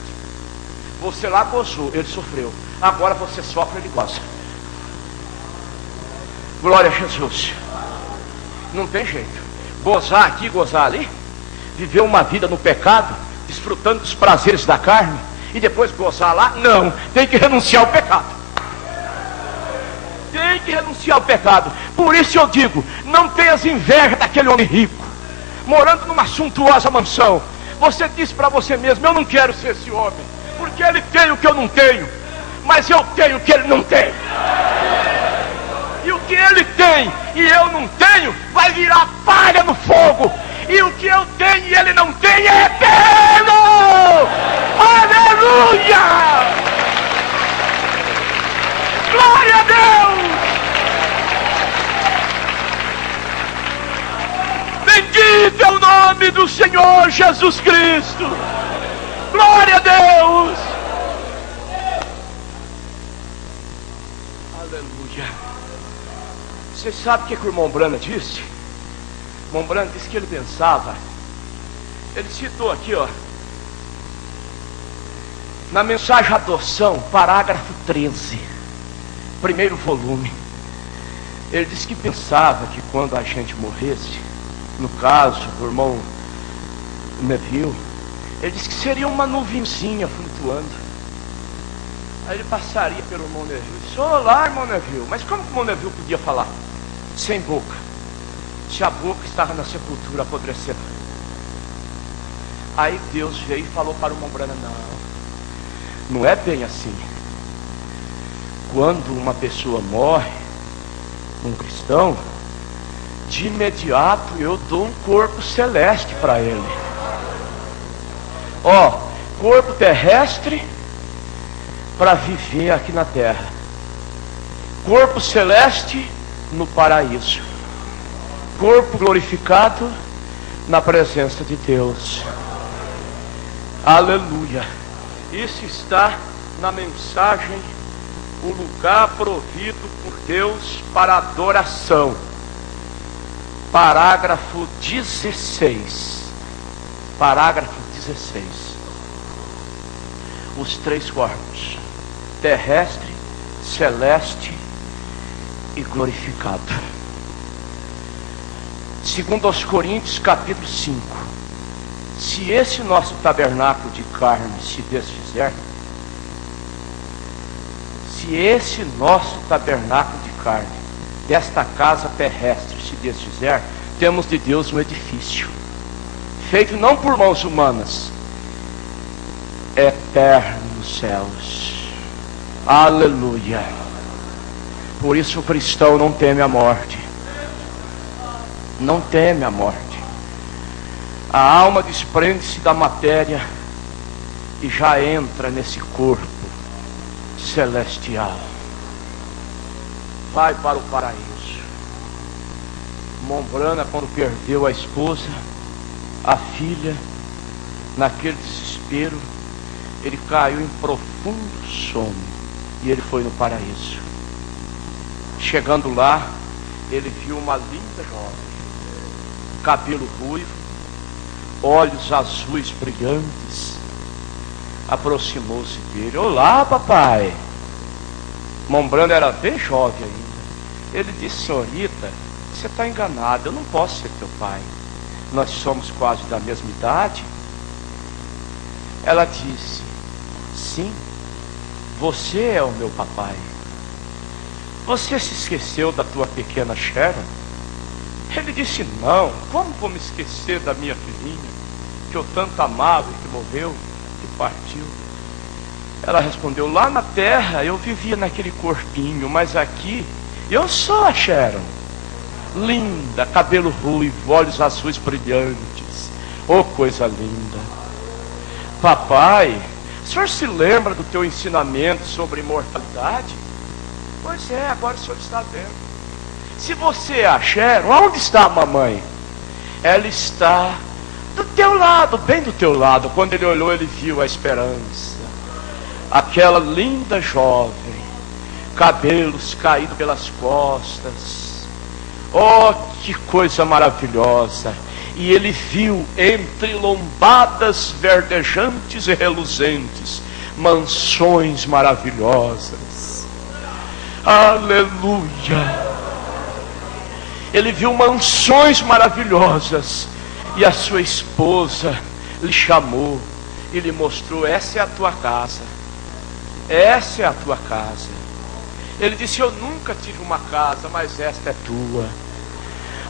Você lá gozou, ele sofreu. Agora você sofre, ele goza. Glória a Jesus. Não tem jeito. Gozar aqui, gozar ali, viver uma vida no pecado, desfrutando dos prazeres da carne, e depois gozar lá, não. Tem que renunciar ao pecado. Tem que renunciar ao pecado. Por isso eu digo: não tenhas inveja daquele homem rico, morando numa suntuosa mansão. Você disse para você mesmo: eu não quero ser esse homem, porque ele tem o que eu não tenho, mas eu tenho o que ele não tem. E o que ele tem e eu não tenho vai virar palha no fogo. E o que eu tenho e ele não tem é eterno. Aleluia! Glória a Deus! Bendito nome do Senhor Jesus Cristo. Glória a Deus. Aleluia. Vocês sabem o que o irmão Brana disse? O irmão Brana disse que ele pensava. Ele citou aqui, ó, na mensagem adoção, parágrafo 13, primeiro volume. Ele disse que pensava que quando a gente morresse, no caso do irmão Neville, ele disse que seria uma nuvenzinha flutuando. Aí ele passaria pelo irmão Neville e disse: olá, irmão Neville. Mas como que o irmão Neville podia falar? Sem boca, se a boca estava na sepultura apodrecendo. Aí Deus veio e falou para o irmão Brana: não é bem assim. Quando uma pessoa morre, um cristão, de imediato eu dou um corpo celeste para ele. Ó, corpo terrestre para viver aqui na terra, corpo celeste no paraíso, corpo glorificado na presença de Deus. Aleluia. Isso está na mensagem, o lugar provido por Deus para adoração, parágrafo 16. Parágrafo 16. Os três corpos: terrestre, celeste e glorificado. Segundo aos Coríntios, capítulo 5. Se esse nosso tabernáculo de carne se desfizer, se esse nosso tabernáculo de carne, desta casa terrestre, se desfizer, temos de Deus um edifício, feito não por mãos humanas, eterno nos céus. Aleluia. Por isso o cristão não teme a morte. Não teme a morte. A alma desprende-se da matéria e já entra nesse corpo celestial. Vai para o paraíso. Mombrana, quando perdeu a esposa, a filha, naquele desespero, ele caiu em profundo sono e ele foi no paraíso. Chegando lá, ele viu uma linda jovem, cabelo ruivo, olhos azuis brilhantes. Aproximou-se dele: olá, papai. Mombrana era bem jovem ainda. Ele disse: senhorita, você está enganada, eu não posso ser teu pai, nós somos quase da mesma idade. Ela disse: sim, você é o meu papai. Você se esqueceu da tua pequena Sharon? Ele disse: não, como vou me esquecer da minha filhinha, que eu tanto amava e que morreu, que partiu? Ela respondeu: lá na terra eu vivia naquele corpinho, mas aqui eu sou a Sharon, linda, cabelo ruivo, olhos azuis brilhantes. Oh, coisa linda. Papai, o senhor se lembra do teu ensinamento sobre imortalidade? Pois é, agora o senhor está vendo. Se você é a Sharon, onde está a mamãe? Ela está do teu lado, bem do teu lado. Quando ele olhou, ele viu a esperança. Aquela linda jovem, cabelos caídos pelas costas. Oh, que coisa maravilhosa. E ele viu entre lombadas verdejantes e reluzentes mansões maravilhosas. Aleluia. Ele viu mansões maravilhosas. E a sua esposa lhe chamou e lhe mostrou: essa é a tua casa, essa é a tua casa. Ele disse: eu nunca tive uma casa, mas esta é tua.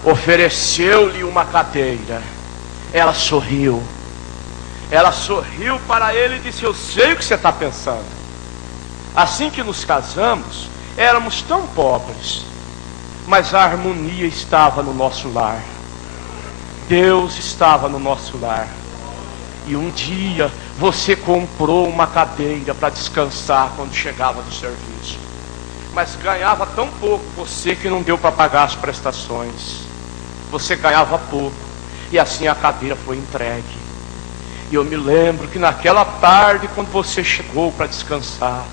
Ofereceu-lhe uma cadeira. Ela sorriu. Ela sorriu para ele e disse: eu sei o que você está pensando. Assim que nos casamos, éramos tão pobres, mas a harmonia estava no nosso lar. Deus estava no nosso lar. E um dia você comprou uma cadeira para descansar quando chegava do serviço, mas ganhava tão pouco, você que não deu para pagar as prestações. Você ganhava pouco. E assim a cadeira foi entregue. E eu me lembro que naquela tarde, quando você chegou para descansar,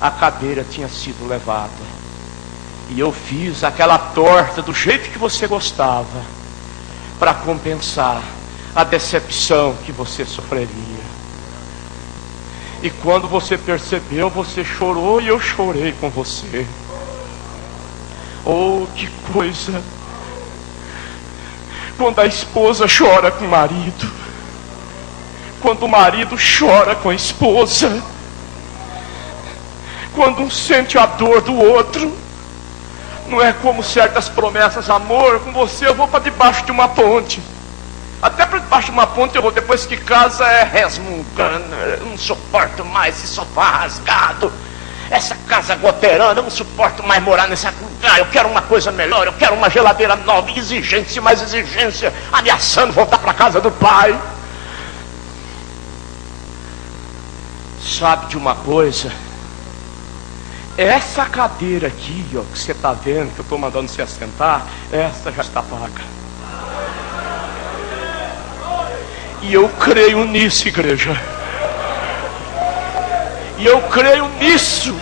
a cadeira tinha sido levada. E eu fiz aquela torta do jeito que você gostava, para compensar a decepção que você sofreria. E quando você percebeu, você chorou e eu chorei com você. Oh, que coisa! Quando a esposa chora com o marido, quando o marido chora com a esposa, quando um sente a dor do outro, não é como certas promessas: amor, com você eu vou para debaixo de uma ponte. Até para debaixo de uma ponte eu vou, depois que casa é resmungando, eu não suporto mais esse sofá rasgado, essa casa goteirando, eu não suporto mais morar nesse lugar, eu quero uma coisa melhor, eu quero uma geladeira nova, exigência, mais exigência, ameaçando voltar para a casa do pai. Sabe de uma coisa? Essa cadeira aqui, ó, que você está vendo, que eu estou mandando você assentar, essa já está paga. E eu creio nisso, igreja. E eu creio nisso.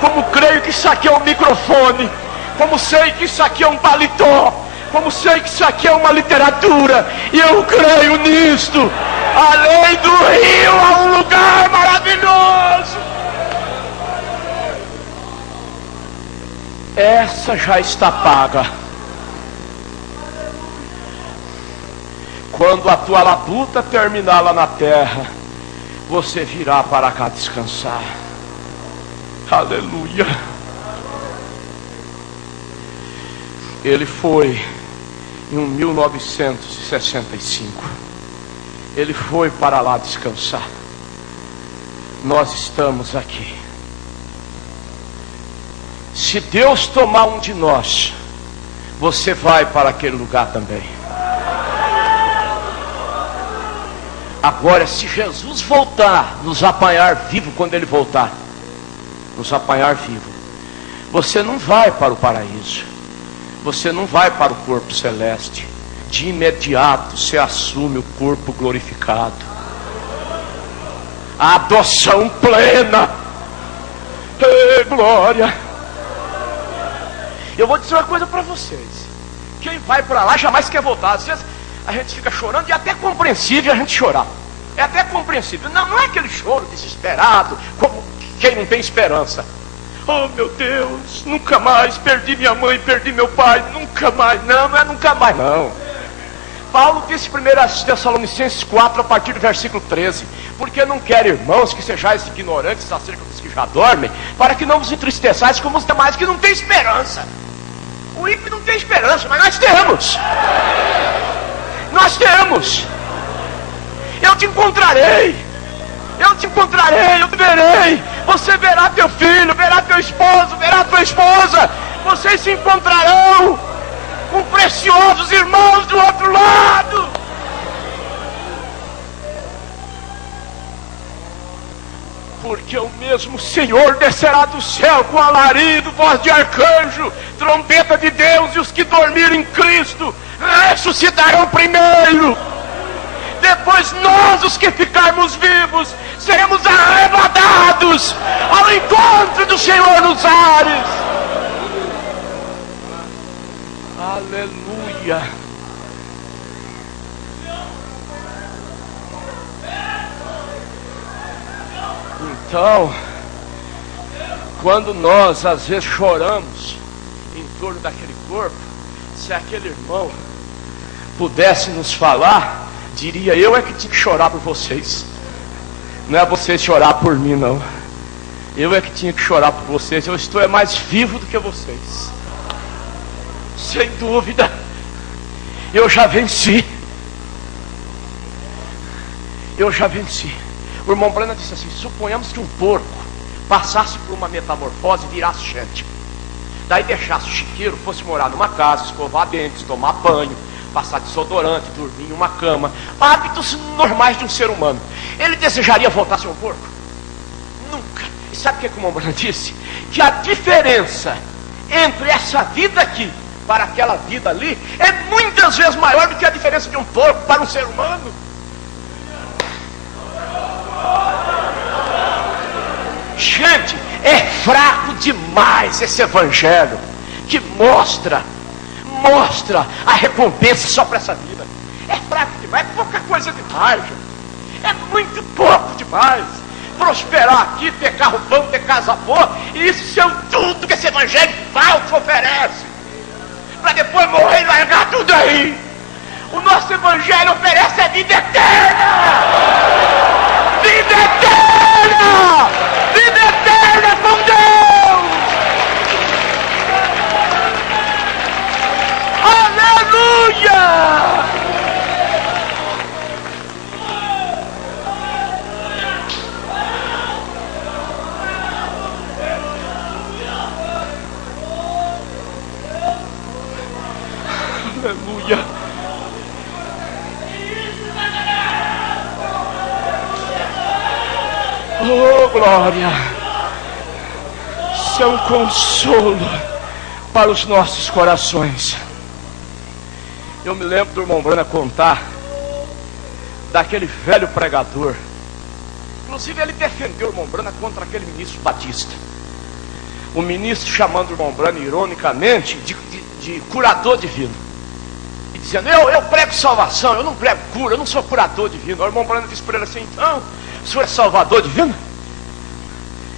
Como creio que isso aqui é um microfone, como sei que isso aqui é um paletó, como sei que isso aqui é uma literatura. E eu creio nisto. Além do rio há um lugar maravilhoso. Essa já está paga. Quando a tua labuta terminar lá na terra, você virá para cá descansar. Aleluia. Ele foi em 1965. Ele foi para lá descansar. Nós estamos aqui. Se Deus tomar um de nós, você vai para aquele lugar também. Agora, se Jesus voltar, nos apanhar vivo quando Ele voltar, nos apanhar vivo, você não vai para o paraíso, você não vai para o corpo celeste. De imediato você assume o corpo glorificado, a adoção plena. Ei, glória! Eu vou dizer uma coisa para vocês: quem vai para lá jamais quer voltar. Às vezes a gente fica chorando, e é até compreensível a gente chorar. É até compreensível. Não é aquele choro desesperado, como quem não tem esperança. Oh meu Deus, nunca mais, perdi minha mãe, perdi meu pai, nunca mais. Não é nunca mais não. Paulo disse em 1 Tessalonicenses 4, a partir do versículo 13: porque não quero, irmãos, que sejais ignorantes acerca dos que já dormem, para que não vos entristeçais como os demais que não têm esperança. O ímpio não tem esperança, mas nós temos. Nós temos. Eu te encontrarei. Eu te encontrarei, eu te verei. Você verá teu filho, verá teu esposo, verá tua esposa. Vocês se encontrarão com preciosos irmãos do outro lado. Porque o mesmo Senhor descerá do céu com alarido, voz de arcanjo, trombeta de Deus, e os que dormirem em Cristo ressuscitarão primeiro. Depois nós, os que ficarmos vivos, seremos arrebatados ao encontro do Senhor nos ares. Aleluia. Então, quando nós às vezes choramos em torno daquele corpo, se aquele irmão pudesse nos falar, diria: eu é que tinha que chorar por vocês. Não é vocês chorar por mim, não. Eu é que tinha que chorar por vocês. Eu estou mais vivo do que vocês. Sem dúvida. Eu já venci. Eu já venci. O irmão Brana disse assim: suponhamos que um porco passasse por uma metamorfose e virasse gente. Daí deixasse o chiqueiro, fosse morar numa casa, escovar dentes, tomar banho, passar desodorante, dormir em uma cama, hábitos normais de um ser humano. Ele desejaria voltar a ser um porco? Nunca. E sabe o que o irmão Brana disse? Que a diferença entre essa vida aqui para aquela vida ali é muitas vezes maior do que a diferença de um porco para um ser humano. Gente, é fraco demais esse evangelho que mostra a recompensa só para essa vida. É fraco demais, é pouca coisa demais, gente. É muito pouco demais. Prosperar aqui, ter carro bom, ter casa boa, e isso é tudo que esse evangelho falso oferece, para depois morrer e largar tudo aí. O nosso evangelho oferece a vida eterna. Vida eterna! Vida eterna com Deus! Aleluia! Aleluia! Oh, glória! Isso é um consolo para os nossos corações. Eu me lembro do irmão Brana contar daquele velho pregador. Inclusive ele defendeu o irmão Brana contra aquele ministro batista. O ministro chamando o irmão Brana ironicamente de curador divino, e dizendo: eu prego salvação, eu não prego cura, eu não sou curador divino. O irmão Brana disse para ele assim: então, o senhor é salvador divino?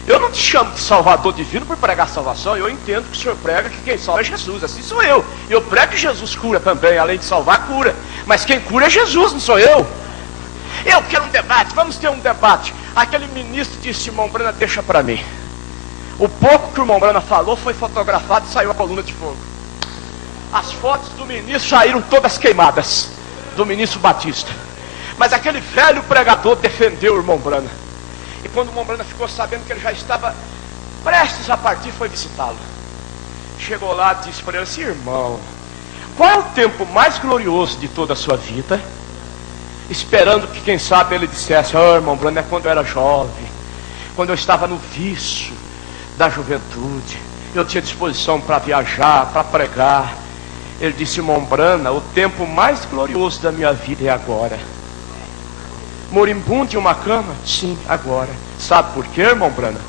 Eu não te chamo de salvador divino por pregar salvação. Eu entendo que o senhor prega que quem salva é Jesus, assim sou eu. Eu prego que Jesus cura também, além de salvar, cura. Mas quem cura é Jesus, não sou eu. Eu quero um debate, vamos ter um debate. Aquele ministro disse: irmão Brana, deixa para mim. O pouco que o irmão Brana falou foi fotografado e saiu a coluna de fogo. As fotos do ministro saíram todas queimadas, do ministro Batista. Mas aquele velho pregador defendeu o irmão Brana. E quando o irmão Brana ficou sabendo que ele já estava prestes a partir, foi visitá-lo. Chegou lá e disse para ele assim: irmão, qual é o tempo mais glorioso de toda a sua vida? Esperando que quem sabe ele dissesse: irmão Brana, é quando eu era jovem, quando eu estava no vício da juventude, eu tinha disposição para viajar, para pregar. Ele disse: irmão Brana, o tempo mais glorioso da minha vida é agora. Moribundo em uma cama? Sim, agora. Sabe por quê, irmão Brana?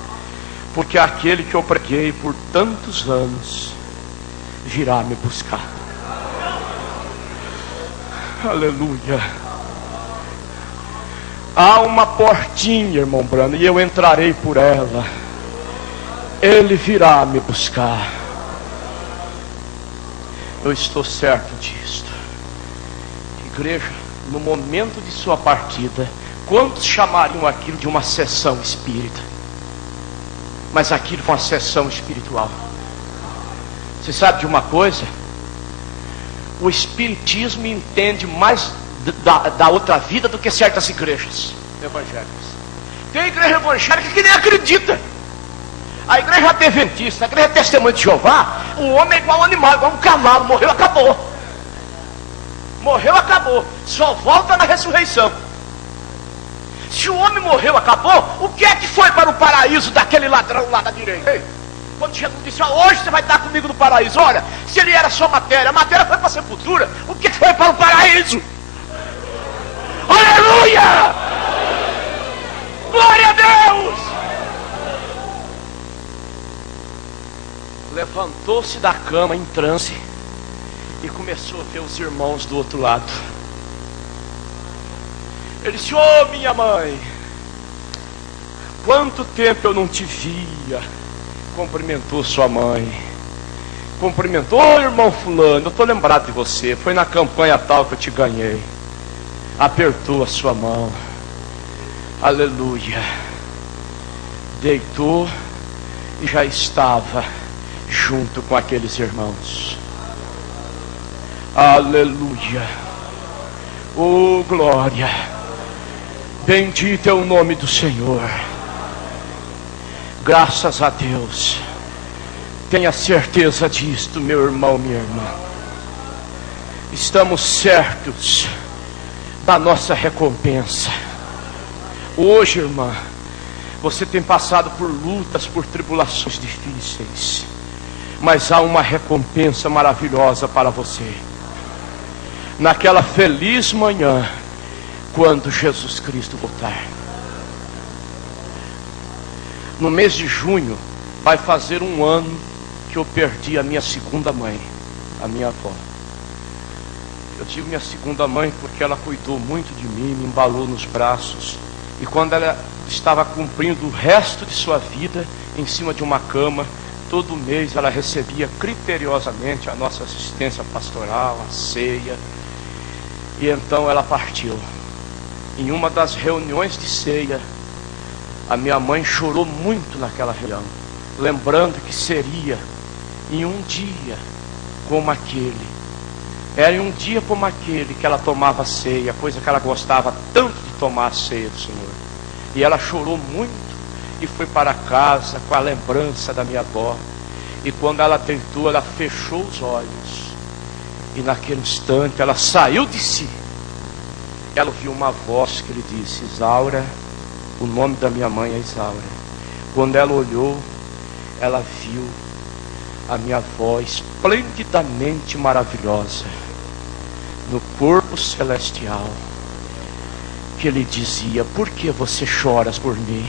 Porque aquele que eu preguei por tantos anos virá me buscar. Aleluia. Há uma portinha, irmão Brana, e eu entrarei por ela. Ele virá me buscar. Eu estou certo disto. Igreja, no momento de sua partida, quantos chamariam aquilo de uma sessão espírita? Mas aquilo foi uma sessão espiritual. Você sabe de uma coisa? O espiritismo entende mais da outra vida do que certas igrejas evangélicas. Tem igreja evangélica que nem acredita. A igreja adventista, a igreja testemunha de Jeová, o homem é igual um animal, igual um cavalo, morreu, acabou. Morreu, acabou. Só volta na ressurreição. Se o homem morreu, acabou, o que é que foi para o paraíso daquele ladrão lá da direita? Ei, quando Jesus disse: hoje você vai estar comigo no paraíso. Olha, se ele era só matéria, a matéria foi para a sepultura, o que foi para o paraíso? Aleluia! Glória a Deus! Levantou-se da cama em transe e começou a ver os irmãos do outro lado. Ele disse: minha mãe, quanto tempo eu não te via. Cumprimentou sua mãe. Cumprimentou: irmão fulano, eu estou lembrado de você, foi na campanha tal que eu te ganhei. Apertou a sua mão. Aleluia. Deitou e já estava junto com aqueles irmãos. Aleluia. Oh, glória. Bendito é o nome do Senhor. Graças a Deus. Tenha certeza disto, meu irmão, minha irmã. Estamos certos da nossa recompensa. Hoje, irmã, você tem passado por lutas, por tribulações difíceis, mas há uma recompensa maravilhosa para você. Naquela feliz manhã, quando Jesus Cristo voltar. No mês de junho, vai fazer 1 ano que eu perdi a minha segunda mãe, a minha avó. Eu digo minha segunda mãe porque ela cuidou muito de mim, me embalou nos braços. E quando ela estava cumprindo o resto de sua vida em cima de uma cama, todo mês ela recebia criteriosamente a nossa assistência pastoral, a ceia. E então ela partiu. Em uma das reuniões de ceia, a minha mãe chorou muito naquela reunião, lembrando que seria em um dia como aquele. Era em um dia como aquele que ela tomava ceia, coisa que ela gostava tanto de tomar a ceia do Senhor. E ela chorou muito e foi para casa com a lembrança da minha avó. E quando ela deitou, ela fechou os olhos. E naquele instante ela saiu de si. Ela ouviu uma voz que lhe disse: Isaura. O nome da minha mãe é Isaura. Quando ela olhou, ela viu a minha avó esplendidamente maravilhosa, no corpo celestial, que lhe dizia: por que você choras por mim?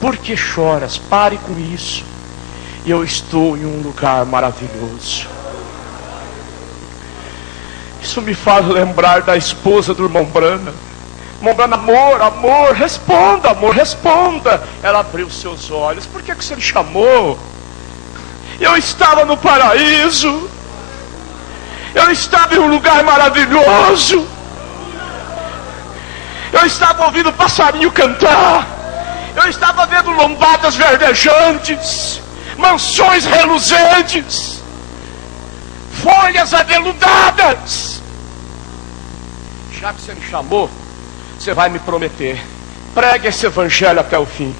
Por que choras? Pare com isso. Eu estou em um lugar maravilhoso. Isso me faz lembrar da esposa do irmão Branham. Irmão Branham: amor, amor, responda, amor, responda. Ela abriu seus olhos: por que você me chamou? Eu estava no paraíso. Eu estava em um lugar maravilhoso. Eu estava ouvindo passarinho cantar. Eu estava vendo lombadas verdejantes, mansões reluzentes, folhas aveludadas. Já que você me chamou, você vai me prometer: pregue esse evangelho até o fim.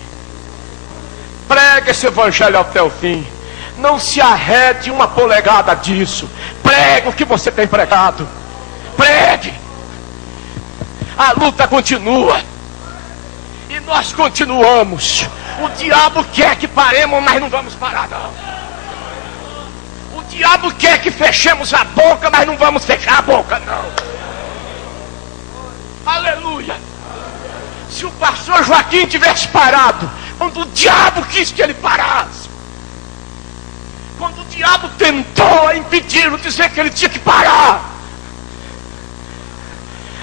Pregue esse evangelho até o fim. Não se arrede 1 polegada disso. Pregue o que você tem pregado. Pregue. A luta continua. E nós continuamos. O diabo quer que paremos, mas não vamos parar, não. O diabo quer que fechemos a boca, mas não vamos fechar a boca, não. Aleluia. Se o pastor Joaquim tivesse parado quando o diabo quis que ele parasse, quando o diabo tentou impedi-lo, dizer que ele tinha que parar,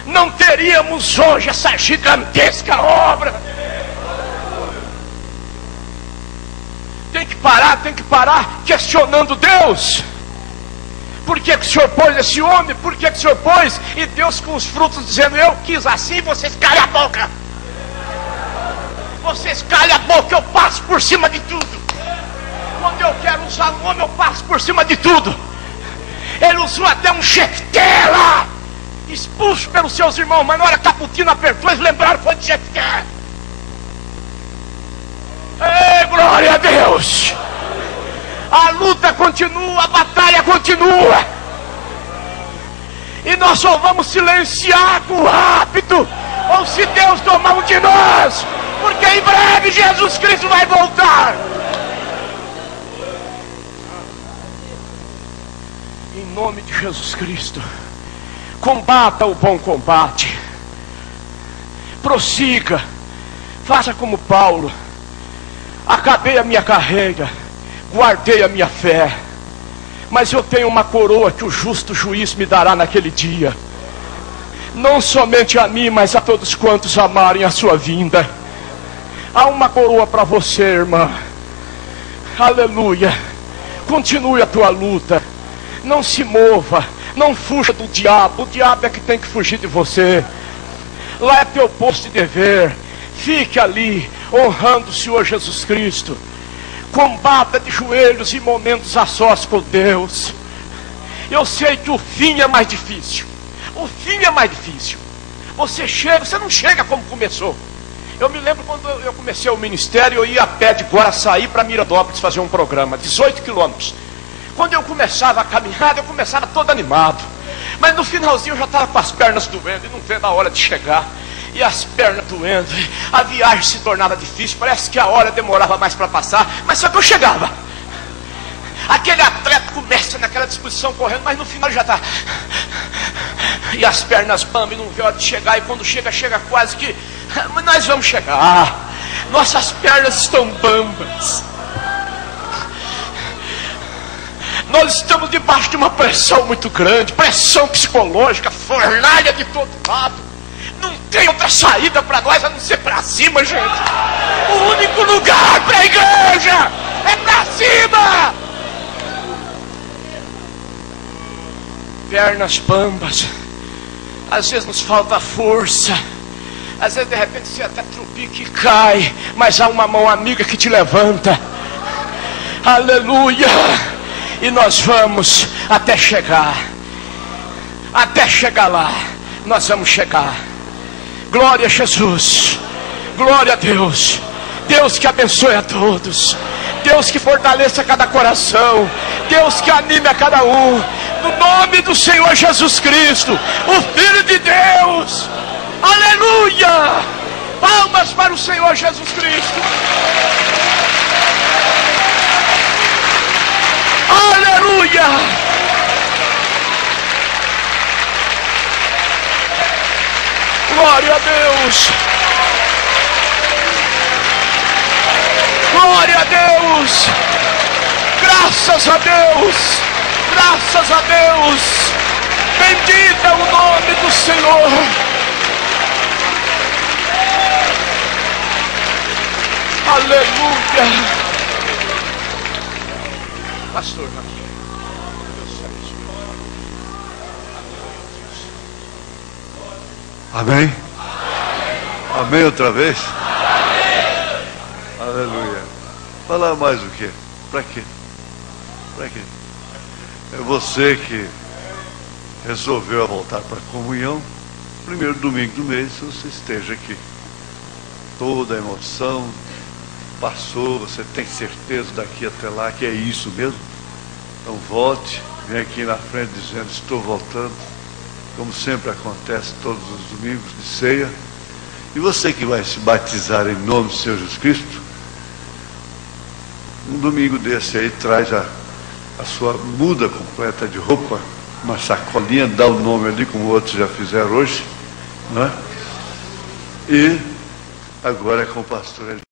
não teríamos hoje essa gigantesca obra. Tem que parar questionando Deus. Por que o Senhor pôs esse homem? Por que o Senhor pôs? E Deus com os frutos dizendo: eu quis assim. Vocês calem a boca. Vocês calem a boca, eu passo por cima de tudo. Quando eu quero usar um homem, eu passo por cima de tudo. Ele usou até um Jefté lá, expulso pelos seus irmãos, mas na hora que a Putina apertou, eles lembraram, foi de Jefté. Ei, glória a Deus. A luta continua, a batalha continua. E nós só vamos silenciar com rápido, ou se Deus tomar um de nós, porque em breve Jesus Cristo vai voltar. Em nome de Jesus Cristo, combata o bom combate. Prossiga. Faça como Paulo. Acabei a minha carreira, guardei a minha fé, mas eu tenho uma coroa que o justo juiz me dará naquele dia. Não somente a mim, mas a todos quantos amarem a sua vinda. Há uma coroa para você, irmã. Aleluia. Continue a tua luta. Não se mova. Não fuja do diabo. O diabo é que tem que fugir de você. Lá é teu posto de dever. Fique ali, honrando o Senhor Jesus Cristo. Combata de joelhos em momentos a sós com Deus. Eu sei que o fim é mais difícil. O fim é mais difícil. Você não chega como começou. Eu me lembro quando eu comecei o ministério, eu ia a pé de Guaraçaí para Miradópolis fazer um programa, 18 quilômetros. Quando eu começava a caminhada, eu começava todo animado. Mas no finalzinho eu já estava com as pernas doendo e não vendo a hora de chegar. E as pernas doendo, a viagem se tornava difícil, parece que a hora demorava mais para passar, mas só que eu chegava. Aquele atleta começa naquela disposição correndo, mas no final já está. E as pernas bambam e não vê a hora de chegar. E quando chega, chega quase que... Mas nós vamos chegar. Nossas pernas estão bambas. Nós estamos debaixo de uma pressão muito grande. Pressão psicológica, fornalha de todo lado. Não tem outra saída para nós a não ser para cima, gente. O único lugar para a igreja é para cima. Pernas bambas. Às vezes nos falta força. Às vezes de repente você até tropica e cai. Mas há uma mão amiga que te levanta. Aleluia. E nós vamos até chegar. Até chegar lá. Nós vamos chegar. Glória a Jesus. Glória a Deus. Deus que abençoe a todos. Deus que fortaleça cada coração. Deus que anime a cada um. No nome do Senhor Jesus Cristo, o Filho de Deus. Aleluia. Palmas para o Senhor Jesus Cristo. Aleluia. Glória a Deus. Glória a Deus. Graças a Deus. Graças a Deus. Bendito é o nome do Senhor. Aleluia. Pastor, amém? Amém outra vez? Aleluia. Falar mais o quê? Para quê? Para quê? É você que resolveu voltar para a comunhão. Primeiro domingo do mês, você esteja aqui. Toda a emoção passou, você tem certeza daqui até lá que é isso mesmo? Então volte, vem aqui na frente dizendo: estou voltando, como sempre acontece todos os domingos de ceia. E você que vai se batizar em nome do Senhor Jesus Cristo, um domingo desse aí traz a sua muda completa de roupa, uma sacolinha, dá o nome ali como outros já fizeram hoje, não é? E agora é com o pastor.